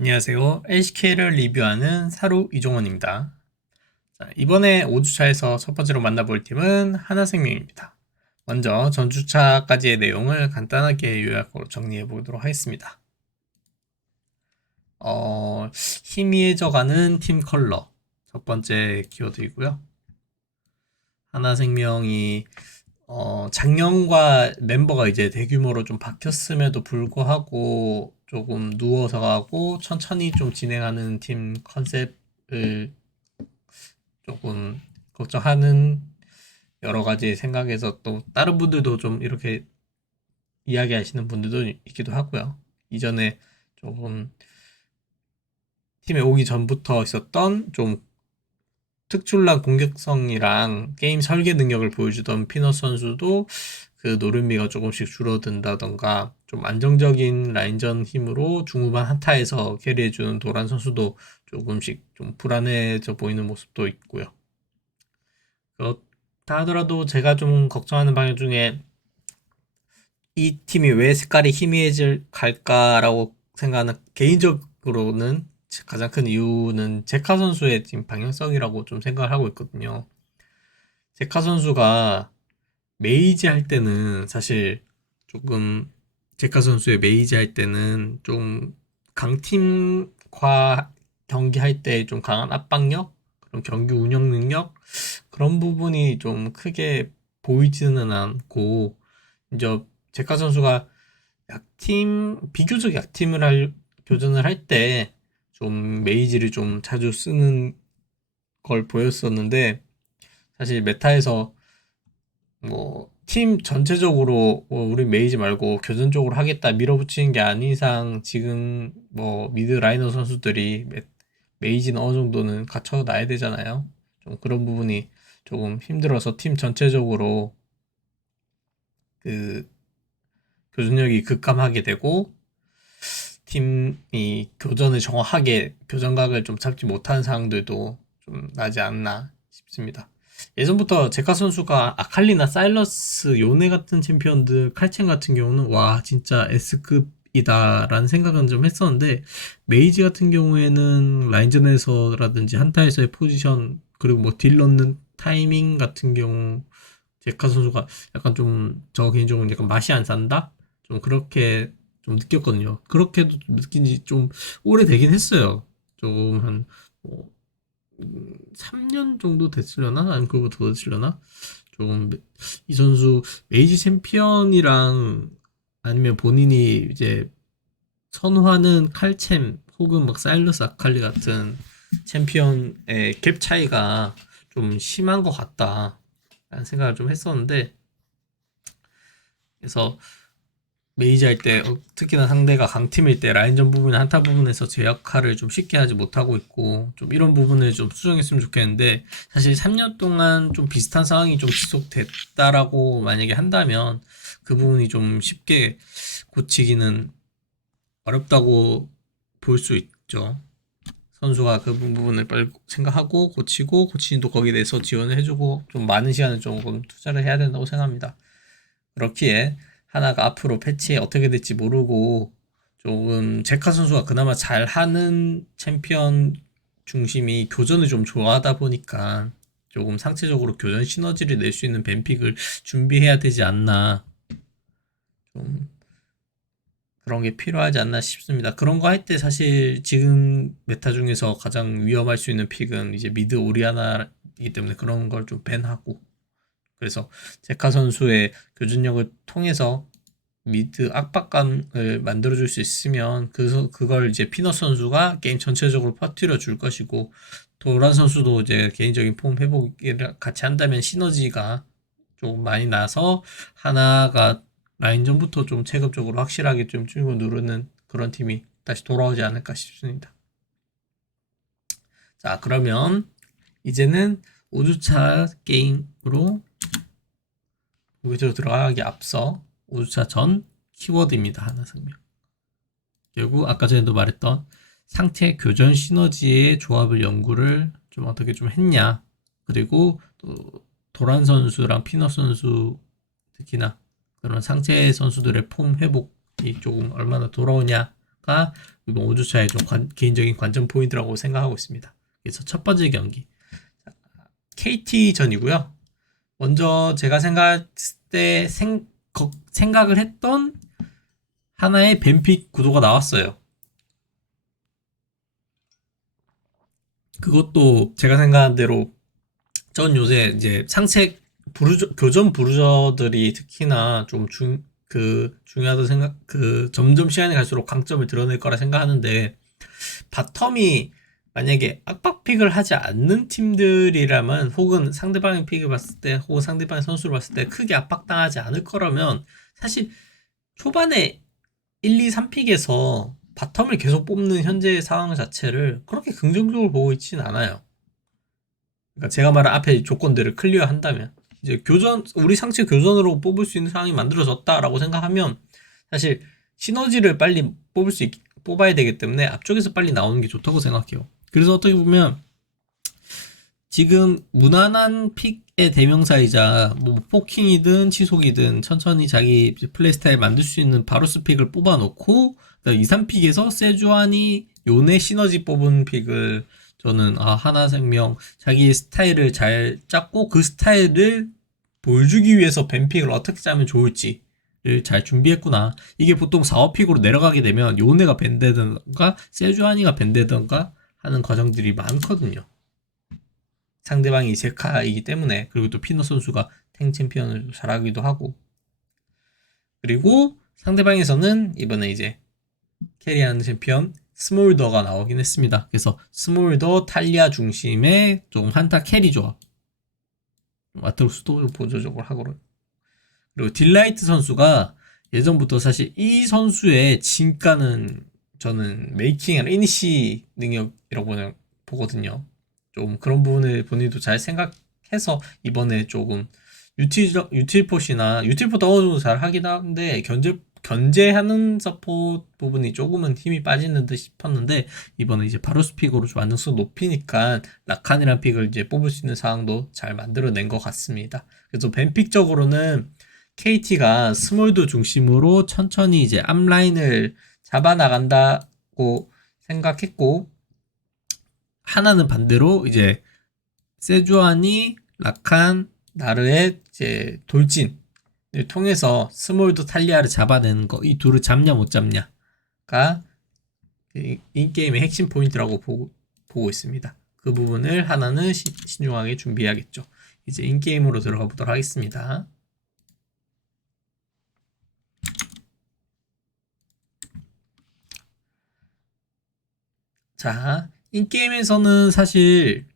안녕하세요. LCK를 리뷰하는 사루 이종원입니다. 자, 이번에 5주차에서 첫 번째로 만나볼 팀은 하나생명입니다. 먼저 전주차까지의 내용을 간단하게 요약으로 정리해 보도록 하겠습니다. 희미해져가는 팀 컬러 첫 번째 키워드이고요. 하나생명이 작년과 멤버가 이제 대규모로 좀 바뀌었음에도 불구하고 조금 누워서 가고 천천히 좀 진행하는 팀 컨셉을 조금 걱정하는 여러 가지 생각에서 또 다른 분들도 좀 이렇게 이야기하시는 분들도 있기도 하고요. 이전에 조금 팀에 오기 전부터 있었던 좀 특출난 공격성이랑 게임 설계 능력을 보여주던 피넛 선수도 그 노름비가 조금씩 줄어든다던가 좀 안정적인 라인전 힘으로 중후반 한타에서 캐리해주는 도란 선수도 조금씩 좀 불안해져 보이는 모습도 있고요. 그렇다 하더라도 제가 좀 걱정하는 방향 중에 이 팀이 왜 색깔이 희미해질 갈까라고 생각하는 개인적으로는 가장 큰 이유는 제카 선수의 지금 방향성이라고 좀 생각을 하고 있거든요. 제카 선수가 메이지 할 때는 사실 조금 제카 선수의 메이지 할 때는 좀 강팀과 경기할 때 좀 강한 압박력, 그런 경기 운영 능력 그런 부분이 좀 크게 보이지는 않고 이제 제카 선수가 비교적 약팀을 교전을 할 때 좀 메이지를 좀 자주 쓰는 걸 보였었는데 사실 메타에서 뭐 팀 전체적으로 우리 메이지 말고 교전적으로 하겠다 밀어붙이는 게 아닌 이상 지금 뭐 미드 라이너 선수들이 메이지는 어느 정도는 갖춰놔야 되잖아요. 좀 그런 부분이 조금 힘들어서 팀 전체적으로 그 교전력이 급감하게 되고 팀이 교전을 정확하게 교전각을 좀 잡지 못하는 상황들도 좀 나지 않나 싶습니다. 예전부터 제카 선수가 아칼리나 사일러스, 요네 같은 챔피언들, 칼첸 같은 경우는 와 진짜 S급이다라는 생각은 좀 했었는데 메이지 같은 경우에는 라인전에서라든지 한타에서의 포지션 그리고 뭐 딜 넣는 타이밍 같은 경우 제카 선수가 약간 좀 저 개인적으로 약간 맛이 안 산다? 좀 그렇게 좀 느꼈거든요. 그렇게도 느낀 지 좀 오래되긴 했어요. 조금 한 뭐, 3년 정도 됐으려나? 아니면 그거보다 더 됐으려나? 조금 이 선수 메이지 챔피언이랑 아니면 본인이 이제 선호하는 칼챔 혹은 막 사일러스 아칼리 같은 챔피언의 갭 차이가 좀 심한 것 같다 라는 생각을 좀 했었는데 그래서 메이지 할 때 특히나 상대가 강팀일 때 라인전 부분 한타 부분에서 제 역할을 좀 쉽게 하지 못하고 있고 좀 이런 부분을 좀 수정했으면 좋겠는데 사실 3년 동안 좀 비슷한 상황이 좀 지속됐다라고 만약에 한다면 그 부분이 좀 쉽게 고치기는 어렵다고 볼 수 있죠. 선수가 그 부분을 빨리 생각하고 고치고 코치님도 거기에 대해서 지원을 해주고 좀 많은 시간을 조금 투자를 해야 된다고 생각합니다. 그렇기에 하나가 앞으로 패치 어떻게 될지 모르고 조금 제카 선수가 그나마 잘하는 챔피언 중심이 교전을 좀 좋아하다 보니까 조금 상체적으로 교전 시너지를 낼 수 있는 뱀픽을 준비해야 되지 않나 좀 그런 게 필요하지 않나 싶습니다. 그런 거 할 때 사실 지금 메타 중에서 가장 위험할 수 있는 픽은 이제 미드 오리아나이기 때문에 그런 걸 좀 밴하고 그래서 제카 선수의 교전력을 통해서 미드 압박감을 만들어줄 수 있으면 그걸 이제 피넛 선수가 게임 전체적으로 퍼뜨려 줄 것이고 도란 선수도 이제 개인적인 폼 회복을 같이 한다면 시너지가 좀 많이 나서 하나가 라인전부터 좀 체급적으로 확실하게 좀 줄고 누르는 그런 팀이 다시 돌아오지 않을까 싶습니다. 자, 그러면 이제는 5주차 게임으로 본격적으로 들어가기 앞서 5주차 전 키워드입니다. 하나생명. 결국 아까 전에도 말했던 상체 교전 시너지의 조합을 연구를 좀 어떻게 좀 했냐. 그리고 또 도란 선수랑 피넛 선수 특히나 그런 상체 선수들의 폼 회복이 조금 얼마나 돌아오냐가 이번 5주차의 좀 개인적인 관전 포인트라고 생각하고 있습니다. 그래서 첫 번째 경기 KT전이고요. 먼저 제가 생각했을 때 생각을 했던 하나의 벤픽 구도가 나왔어요. 그것도 제가 생각한 대로 전 요새 이제 상책 교전 부르저들이 특히나 좀 중요하다 점점 시간이 갈수록 강점을 드러낼 거라 생각하는데, 바텀이 만약에 압박픽을 하지 않는 팀들이라면, 혹은 상대방의 픽을 봤을 때, 혹은 상대방의 선수를 봤을 때 크게 압박당하지 않을 거라면, 사실 초반에 1, 2, 3픽에서 바텀을 계속 뽑는 현재의 상황 자체를 그렇게 긍정적으로 보고 있진 않아요. 그러니까 제가 말한 앞에 조건들을 클리어한다면, 이제 우리 상체 교전으로 뽑을 수 있는 상황이 만들어졌다라고 생각하면, 사실 시너지를 빨리 뽑아야 되기 때문에 앞쪽에서 빨리 나오는 게 좋다고 생각해요. 그래서 어떻게 보면 지금 무난한 픽의 대명사이자 뭐 포킹이든 치속이든 천천히 자기 플레이 스타일 만들 수 있는 바로스 픽을 뽑아놓고 2, 3픽에서 세주안이 요네 시너지 뽑은 픽을 저는 하나생명 자기의 스타일을 잘 짰고 그 스타일을 보여주기 위해서 벤픽을 어떻게 짜면 좋을지를 잘 준비했구나. 이게 보통 4, 5픽으로 내려가게 되면 요네가 밴되든가 세주안이가 밴되든가 하는 과정들이 많거든요. 상대방이 제카이기 때문에. 그리고 또 피너 선수가 탱 챔피언을 잘하기도 하고, 그리고 상대방에서는 이번에 이제 캐리하는 챔피언 스몰더가 나오긴 했습니다. 그래서 스몰더 탈리아 중심의 좀 한타 캐리 조합, 아트록스도 보조적으로 하고, 그리고 딜라이트 선수가 예전부터 사실 이 선수의 진가는 저는 메이킹 이니시 능력이라고 보거든요. 좀 그런 부분을 본인도 잘 생각해서 이번에 조금 유틸폿이나 유틸폿도 어느 정도 잘 하긴 하는데 견제하는 서포트 부분이 조금은 힘이 빠지는 듯 싶었는데, 이번에 이제 바로스 픽으로 좀 안정성 높이니까 라칸이란 픽을 이제 뽑을 수 있는 상황도 잘 만들어낸 것 같습니다. 그래서 벤픽적으로는 KT가 스몰도 중심으로 천천히 이제 앞라인을 잡아나간다고 생각했고, 하나는 반대로 이제 세주안이 라칸 나르의 이제 돌진을 통해서 스몰도 탈리아를 잡아내는 거, 이 둘을 잡냐 못 잡냐가 인게임의 핵심 포인트라고 보고 있습니다. 그 부분을 하나는 신중하게 준비해야겠죠. 이제 인게임으로 들어가 보도록 하겠습니다. 자, 인게임에서는 사실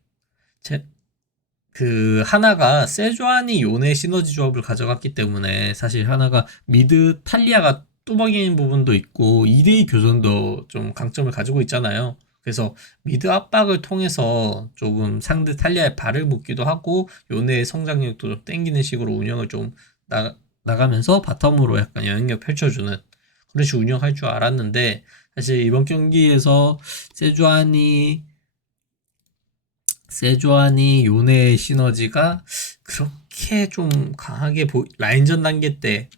하나가 세주안이 요네 시너지 조합을 가져갔기 때문에 사실 하나가 미드 탈리아가 뚜벅이는 부분도 있고 2대2 교전도 좀 강점을 가지고 있잖아요. 그래서 미드 압박을 통해서 조금 상대 탈리아에 발을 묶기도 하고 요네의 성장력도 좀 땡기는 식으로 운영을 좀 나가면서 바텀으로 약간 영향력 펼쳐주는 그런 식으로 운영할 줄 알았는데, 사실 이번 경기에서 세주안이 요네의 시너지가 그렇게 좀 강하게 라인전 단계 때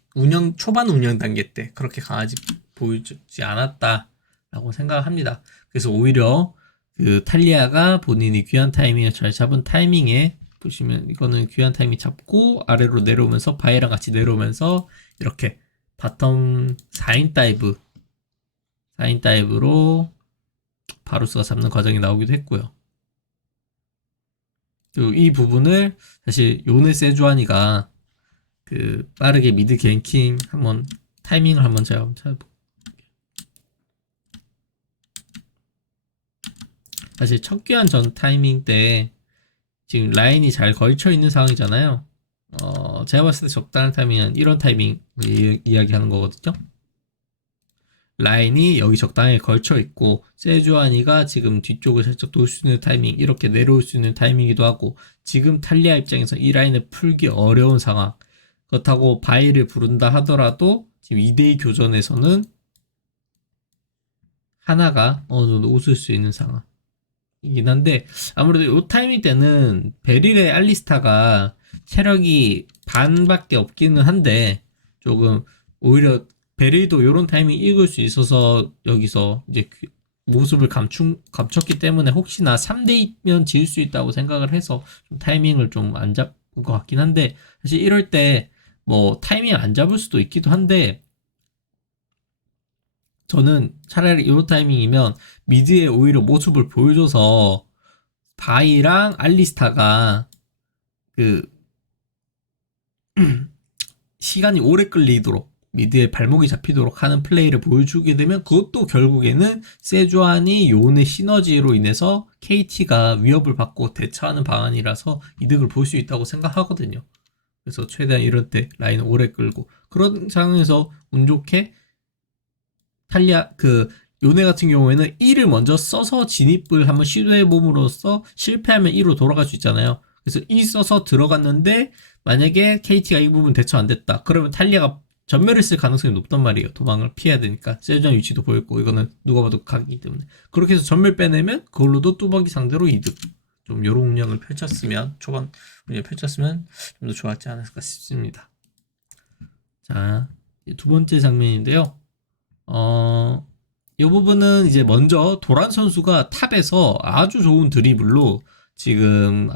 초반 운영 단계 때 그렇게 강하지 보이지 않았다라고 생각합니다. 그래서 오히려 그 탈리아가 본인이 귀한 타이밍을 잘 잡은 타이밍에 보시면 이거는 귀한 타이밍 잡고 아래로 내려오면서 바이랑 같이 내려오면서 이렇게 바텀 4인 다이브로 바루스가 잡는 과정이 나오기도 했고요. 그리고 이 부분을 사실 요네 세주안이가 빠르게 미드 갱킹 타이밍을 한번 제가 찾아볼게요. 사실 첫 교환 전 타이밍 때 지금 라인이 잘 걸쳐 있는 상황이잖아요. 제가 봤을 때 적당한 타이밍은 이런 타이밍 이야기하는 거거든요. 라인이 여기 적당히 걸쳐 있고 세주안이가 지금 뒤쪽을 살짝 돌 수 있는 타이밍, 이렇게 내려올 수 있는 타이밍이기도 하고, 지금 탈리아 입장에서 이 라인을 풀기 어려운 상황. 그렇다고 바이를 부른다 하더라도 지금 2대2 교전에서는 하나가 어느 정도 웃을 수 있는 상황이긴 한데, 아무래도 이 타이밍 때는 베릴의 알리스타가 체력이 반밖에 없기는 한데 조금 오히려 베리도 요런 타이밍 읽을 수 있어서 여기서 이제 모습을 감췄기 때문에 혹시나 3대2면 지을 수 있다고 생각을 해서 좀 타이밍을 좀 안 잡은 것 같긴 한데, 사실 이럴 때 뭐 타이밍 안 잡을 수도 있기도 한데, 저는 차라리 이 타이밍이면 미드에 오히려 모습을 보여줘서 바이랑 알리스타가 그 시간이 오래 끌리도록 미드에 발목이 잡히도록 하는 플레이를 보여주게 되면 그것도 결국에는 세주안이 요네 시너지로 인해서 KT가 위협을 받고 대처하는 방안이라서 이득을 볼 수 있다고 생각하거든요. 그래서 최대한 이럴 때 라인을 오래 끌고, 그런 상황에서 운 좋게 탈리아 요네 같은 경우에는 1을 먼저 써서 진입을 한번 시도해 봄으로써 실패하면 2로 돌아갈 수 있잖아요. 그래서 2 써서 들어갔는데 만약에 KT가 이 부분 대처 안 됐다, 그러면 탈리아가 전멸을 쓸 가능성이 높단 말이에요. 도망을 피해야 되니까. 세주안 위치도 보였고 이거는 누가 봐도 각이기 때문에. 그렇게 해서 전멸 빼내면 그걸로도 뚜벅이 상대로 이득. 좀 요런 운영을 펼쳤으면, 초반 운영을 펼쳤으면 좀 더 좋았지 않았을까 싶습니다. 자, 두 번째 장면인데요. 이 부분은 이제 먼저 도란 선수가 탑에서 아주 좋은 드리블로 지금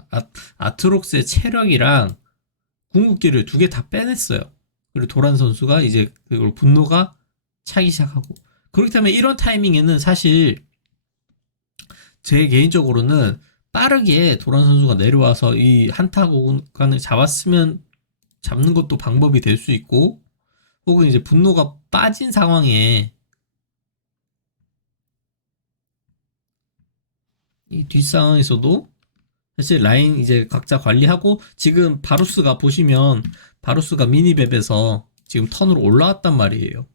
아트록스의 체력이랑 궁극기를 두 개 다 빼냈어요. 그리고 도란 선수가 이제 그걸 분노가 차기 시작하고, 그렇기 때문에 이런 타이밍에는 사실 제 개인적으로는 빠르게 도란 선수가 내려와서 이 한타 구간을 잡는 것도 방법이 될 수 있고, 혹은 이제 분노가 빠진 상황에 이 뒷상황에서도 사실 라인 이제 각자 관리하고, 지금 바루스가 보시면 바루스가 미니맵에서 지금 턴으로 올라왔단 말이에요.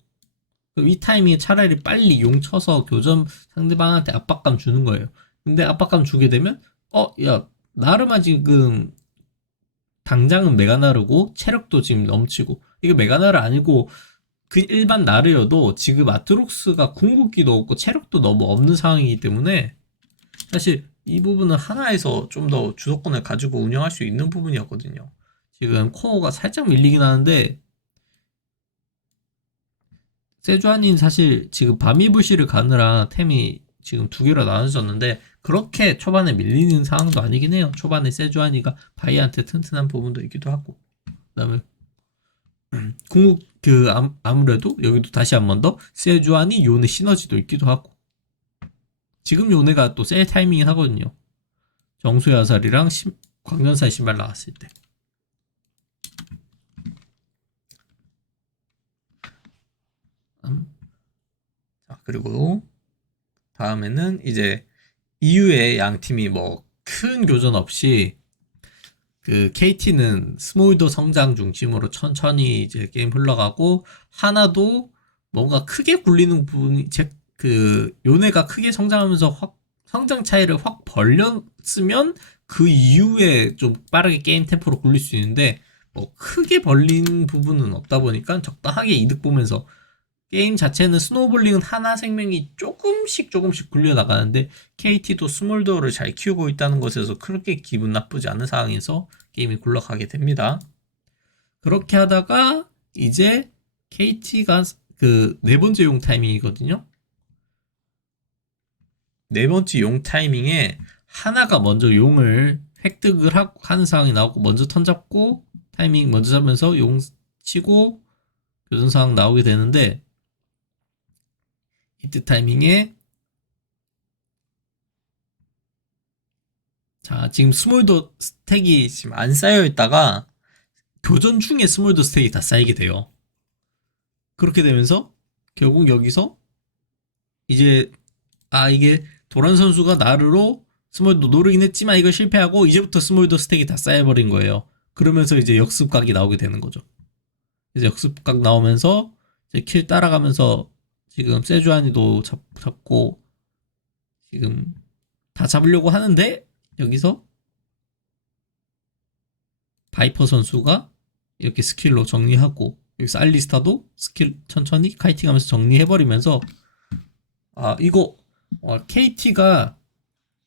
이 타이밍에 차라리 빨리 용 쳐서 교전 상대방한테 압박감 주는 거예요. 근데 압박감 주게 되면 야, 나르마 지금 당장은 메가나르고 체력도 지금 넘치고, 이게 메가나르 아니고 그 일반 나르여도 지금 아트록스가 궁극기도 없고 체력도 너무 없는 상황이기 때문에 사실 이 부분은 하나에서 좀 더 주도권을 가지고 운영할 수 있는 부분이었거든요. 지금 코어가 살짝 밀리긴 하는데, 세주안인 사실 지금 바미부시를 가느라 템이 지금 두 개로 나눠졌는데 그렇게 초반에 밀리는 상황도 아니긴 해요. 초반에 세주안이가 바이한테 튼튼한 부분도 있기도 하고, 그다음에 궁극 아무래도 여기도 다시 한 번 더 세주안이 요네 시너지도 있기도 하고, 지금 요네가 또 셀 타이밍이긴 하거든요. 정수의 화살이랑 광전사의 신발 나왔을 때. 자, 그리고 다음에는 이제 이후에 양 팀이 뭐 큰 교전 없이 그 KT는 스몰더 성장 중심으로 천천히 이제 게임 흘러가고, 하나도 뭔가 크게 굴리는 부분이 요네가 크게 성장하면서 확 성장 차이를 확 벌렸으면 그 이후에 좀 빠르게 게임 템포로 굴릴 수 있는데, 뭐 크게 벌린 부분은 없다 보니까 적당하게 이득 보면서 게임 자체는 스노우볼링은 하나 생명이 조금씩 굴려나가는데, KT도 스몰더를 잘 키우고 있다는 것에서 그렇게 기분 나쁘지 않은 상황에서 게임이 굴러가게 됩니다. 그렇게 하다가 이제 KT가 그 네 번째 용 타이밍이거든요. 네 번째 용 타이밍에 하나가 먼저 용을 획득을 하는 상황이 나오고, 먼저 턴 잡고 타이밍 먼저 잡으면서 용 치고 교전 상황 나오게 되는데, 이때 타이밍에 자, 지금 스몰더 스택이 지금 안 쌓여 있다가 교전 중에 스몰더 스택이 다 쌓이게 돼요. 그렇게 되면서 결국 여기서 이제 이게 도란 선수가 나르로 스몰더 노리긴 했지만 이걸 실패하고 이제부터 스몰더 스택이 다 쌓여버린 거예요. 그러면서 이제 역습각이 나오게 되는 거죠. 이제 역습각 나오면서 이제 킬 따라가면서 지금 세주안이도 잡고 지금 다 잡으려고 하는데, 여기서 바이퍼 선수가 이렇게 스킬로 정리하고, 여기서 알리스타도 스킬 천천히 카이팅하면서 정리해버리면서, 이거 KT가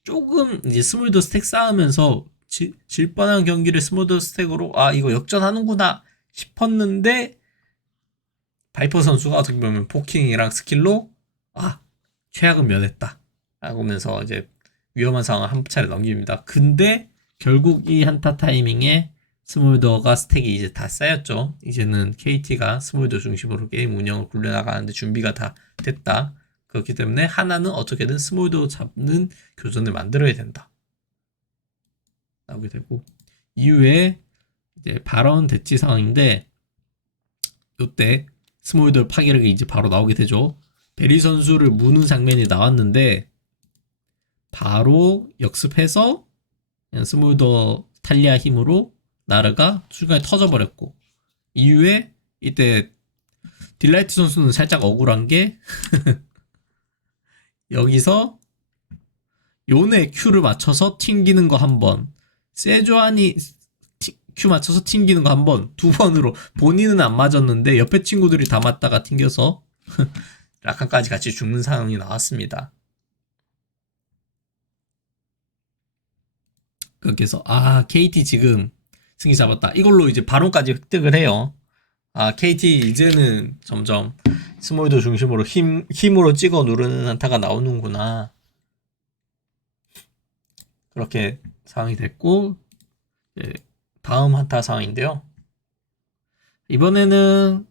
조금 이제 스몰더 스택 쌓으면서 질 뻔한 경기를 스몰더 스택으로 이거 역전하는구나 싶었는데, 바이퍼 선수가 어떻게 보면 포킹이랑 스킬로 최악은 면했다 라고 하면서 이제 위험한 상황을 한 차례 넘깁니다. 근데 결국 이 한타 타이밍에 스몰더가 스택이 이제 다 쌓였죠. 이제는 KT가 스몰더 중심으로 게임 운영을 굴려나가는데 준비가 다 됐다. 그렇기 때문에 하나는 어떻게든 스몰더 잡는 교전을 만들어야 된다. 나오게 되고 이후에 이제 발언 대치 상황인데 이때 스몰더 파괴력이 이제 바로 나오게 되죠. 베리 선수를 무는 장면이 나왔는데 바로 역습해서 그냥 스몰더 탈리아 힘으로 나르가 순간에 터져버렸고 이후에 이때 딜라이트 선수는 살짝 억울한 게 여기서 요네 Q를 맞춰서 튕기는 거 한 번, 세조안이 Q 맞춰서 튕기는 거 한 번, 두 번으로 본인은 안 맞았는데 옆에 친구들이 다 맞다가 튕겨서 라칸까지 같이 죽는 상황이 나왔습니다. 그래서 KT 지금 승리 잡았다. 이걸로 이제 바론까지 획득을 해요. KT 이제는 점점 스몰더 중심으로 힘으로 찍어 누르는 한타가 나오는구나. 그렇게 상황이 됐고 다음 한타 상황인데요. 이번에는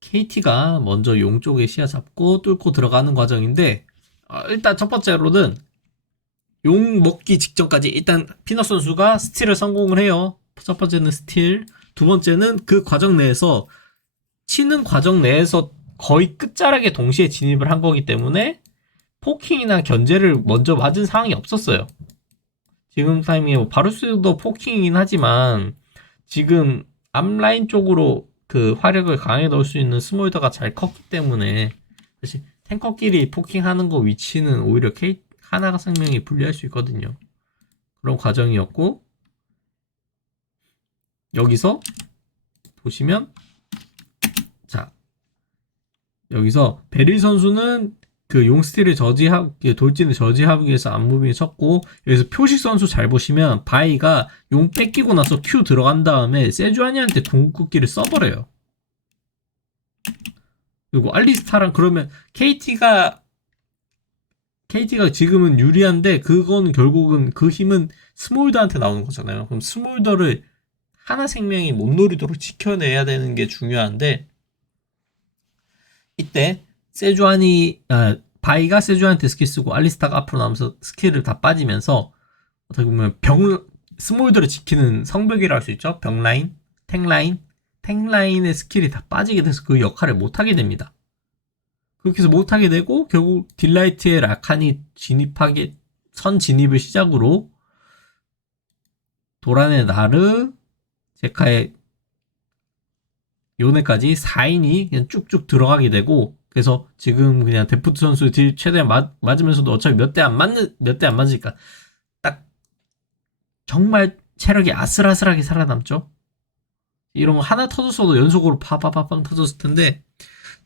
KT가 먼저 용 쪽에 시야 잡고 뚫고 들어가는 과정인데 일단 첫 번째로는 용 먹기 직전까지 일단 피넛 선수가 스틸을 성공을 해요. 첫 번째는 스틸, 두 번째는 그 과정 내에서 치는 과정 내에서 거의 끝자락에 동시에 진입을 한 거기 때문에 포킹이나 견제를 먼저 맞은 상황이 없었어요. 지금 타이밍에 뭐 바루스도 포킹이긴 하지만 지금 앞라인 쪽으로 그 화력을 강하게 넣을 수 있는 스몰더가 잘 컸기 때문에 사실 탱커끼리 포킹하는 거 위치는 오히려 하나가 생명이 불리할 수 있거든요. 그런 과정이었고 여기서 보시면 자 여기서 베릴 선수는 그 용스틸을 돌진을 저지하기 위해서 안무빙을 쳤고 여기서 표식 선수 잘 보시면 바이가 용 뺏기고 나서 Q 들어간 다음에 세주아니한테 궁극기를 써버려요. 그리고 알리스타랑 그러면 KT가 지금은 유리한데 그건 결국은 그 힘은 스몰더한테 나오는 거잖아요. 그럼 스몰더를 하나 생명이 못 노리도록 지켜내야 되는 게 중요한데 이때 바이가 세주안한테 스킬 쓰고 알리스타가 앞으로 나오면서 스킬을 다 빠지면서 어떻게 보면 스몰더를 지키는 성벽이라 할 수 있죠. 벽라인, 탱라인의 스킬이 다 빠지게 돼서 그 역할을 못하게 됩니다. 그렇게 해서 못하게 되고 결국 딜라이트의 라칸이 선 진입을 시작으로 도란의 나르, 제카의 요네까지 4인이 그냥 쭉쭉 들어가게 되고 그래서 지금 그냥 데프트 선수 딜 최대한 맞으면서도 어차피 몇 대 안 맞으니까 딱 정말 체력이 아슬아슬하게 살아남죠. 이런 거 하나 터졌어도 연속으로 파파파빵 터졌을 텐데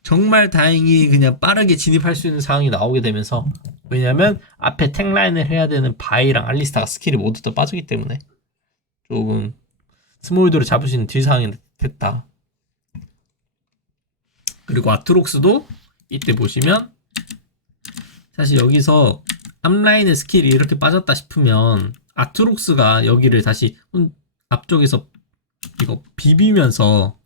정말 다행히 그냥 빠르게 진입할 수 있는 상황이 나오게 되면서 왜냐면 앞에 탱라인을 해야 되는 바이랑 알리스타가 스킬이 모두 다 빠지기 때문에 조금 스몰더를 잡을 수 있는 딜 상황이 됐다. 그리고 아트록스도 이때 보시면 사실 여기서 앞라인의 스킬이 이렇게 빠졌다 싶으면 아트록스가 여기를 다시 앞쪽에서 이거 비비면서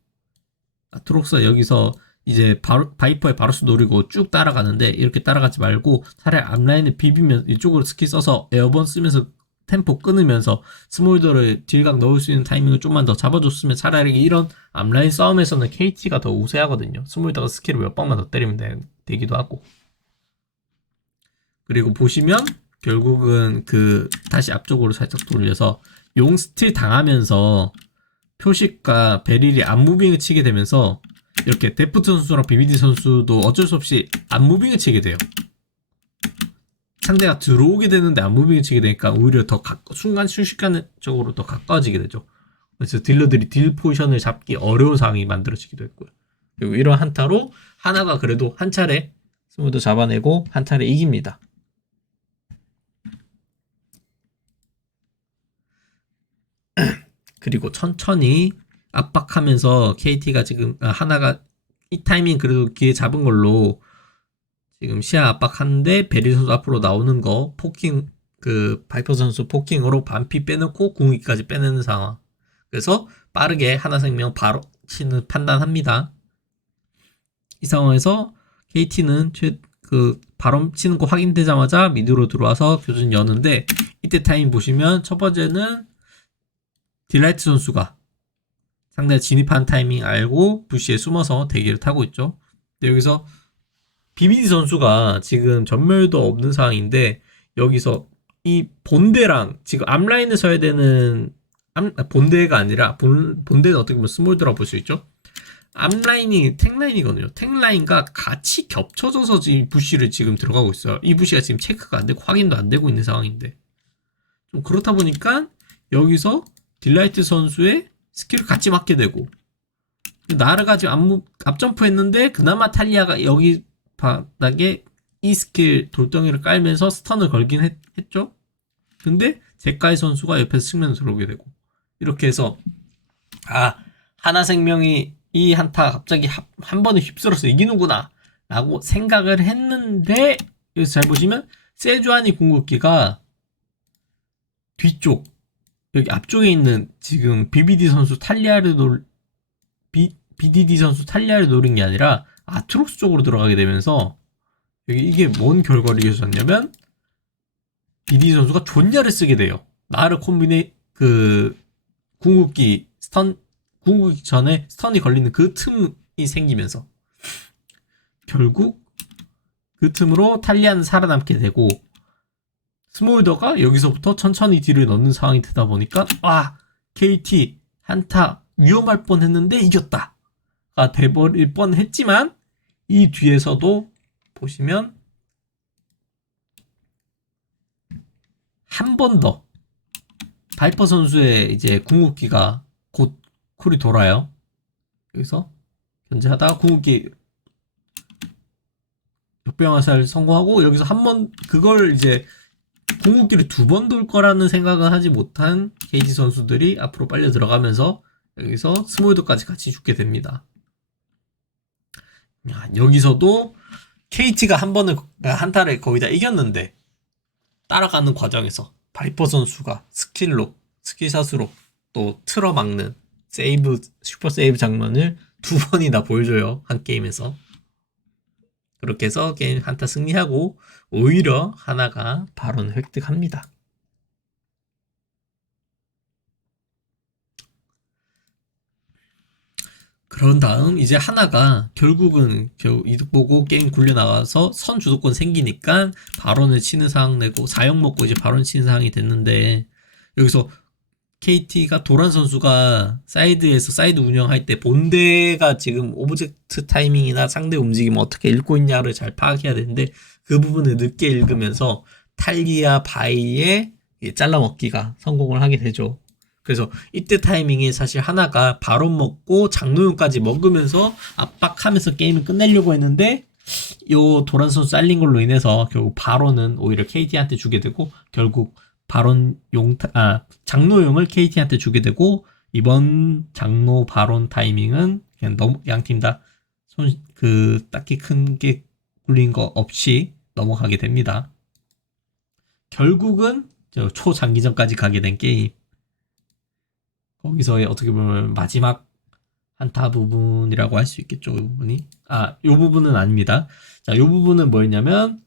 아트록스가 여기서 이제 바이퍼의 바루스 노리고 쭉 따라가는데 이렇게 따라가지 말고 차라리 앞라인을 비비면 이쪽으로 스킬 써서 에어번 쓰면서 템포 끊으면서 스몰더를 딜각 넣을 수 있는 타이밍을 좀만 더 잡아줬으면 차라리 이런 앞라인 싸움에서는 KT가 더 우세하거든요. 스몰더가 스킬을 몇 방만 더 때리면 되기도 하고. 그리고 보시면 결국은 다시 앞쪽으로 살짝 돌려서 용 스틸 당하면서 표식과 베릴이 안무빙을 치게 되면서 이렇게 데프트 선수랑 BBD 선수도 어쩔 수 없이 안무빙을 치게 돼요. 상대가 들어오게 되는데 안무빙을 치게 되니까 오히려 더 순간적으로 더 가까워지게 되죠. 그래서 딜러들이 딜 포지션을 잡기 어려운 상황이 만들어지기도 했고요. 그리고 이런 한타로 하나가 그래도 한 차례 스몰더 잡아내고 한 차례 이깁니다. 그리고 천천히 압박하면서 KT가 지금 하나가 이 타이밍 그래도 기회 잡은 걸로 지금 시야 압박하는데 베리 선수 앞으로 나오는 거 포킹 그 바이퍼 선수 포킹으로 반피 빼놓고 궁극기까지 빼내는 상황. 그래서 빠르게 하나생명 바로 치는 판단합니다. 이 상황에서 KT는 그 바로 치는 거 확인되자마자 미드로 들어와서 교전 여는데 이때 타임 보시면 첫 번째는 딜라이트 선수가 상대 진입한 타이밍 알고 부시에 숨어서 대기를 타고 있죠. 근데 여기서 BBD 선수가 지금 전멸도 없는 상황인데 여기서 이 본대랑 지금 앞라인에 서야 되는 본대가 아니라 본대는 어떻게 보면 스몰드라고 볼 수 있죠. 앞라인이 탱라인이거든요. 탱라인과 같이 겹쳐져서 지금 부시를 지금 들어가고 있어요. 이 부시가 지금 체크가 안 되고 확인도 안 되고 있는 상황인데 좀 그렇다 보니까 여기서 딜라이트 선수의 스킬을 같이 맞게 되고 나르가 지금 앞점프 했는데 그나마 탈리아가 여기 바닥에 이 스킬 돌덩이를 깔면서 스턴을 걸긴 했죠. 근데 제카이 선수가 옆에서 측면으로 들어오게 되고 이렇게 해서 하나생명이 이 한타 갑자기 한 번에 휩쓸어서 이기는구나 라고 생각을 했는데 여기서 잘 보시면 세주아니 궁극기가 뒤쪽 여기 앞쪽에 있는 지금 BBD 선수 탈리아를 BDD 선수 탈리아를 노린 게 아니라 아트록스 쪽으로 들어가게 되면서 여기 이게 뭔 결과를 이어졌냐면 BDD 선수가 존야를 쓰게 돼요. 나르 콤비네 그 궁극기 전에 스턴이 걸리는 그 틈이 생기면서 결국 그 틈으로 탈리아는 살아남게 되고 스몰더가 여기서부터 천천히 딜을 넣는 상황이 되다 보니까 KT 한타 위험할 뻔했는데 이겼다가 돼버릴 뻔했지만 이 뒤에서도 보시면 한 번 더 바이퍼 선수의 이제 궁극기가 곧 쿨이 돌아요. 여기서 견제하다가 궁극기 역병 화살 성공하고 여기서 한 번 그걸 이제 궁극기를 두 번 돌 거라는 생각은 하지 못한 KT 선수들이 앞으로 빨려 들어가면서 여기서 스몰드까지 같이 죽게 됩니다. 여기서도 KT가 한타를 거의 다 이겼는데 따라가는 과정에서 바이퍼 선수가 스킬샷으로 또 틀어막는 슈퍼 세이브 장면을 두 번이나 보여줘요. 한 게임에서. 그렇게 해서 게임 한타 승리하고 오히려 하나가 바론을 획득합니다. 그런 다음 이제 하나가 결국은 이득 보고 게임 굴려나가서 선 주도권 생기니까 바론을 치는 상황 내고 4역 먹고 이제 바론 치는 상황이 됐는데 여기서 KT가 도란 선수가 사이드에서 사이드 운영할 때 본대가 지금 오브젝트 타이밍이나 상대 움직임을 어떻게 읽고 있냐를 잘 파악해야 되는데 그 부분을 늦게 읽으면서 탈리아 바이의 잘라먹기가 성공을 하게 되죠. 그래서 이때 타이밍에 사실 하나가 바론 먹고 장노용까지 먹으면서 압박하면서 게임을 끝내려고 했는데 요 도란 선수 잘린 걸로 인해서 결국 바론은 오히려 KT한테 주게 되고 결국 장노용을 KT한테 주게 되고 이번 장노 바론 타이밍은 그냥 양팀 다 딱히 큰 게 굴린 거 없이 넘어가게 됩니다. 결국은 초장기전까지 가게 된 게임. 거기서의 어떻게 보면 마지막 한타 부분이라고 할 수 있겠죠. 이 부분이. 이 부분은 아닙니다. 자, 이 부분은 뭐였냐면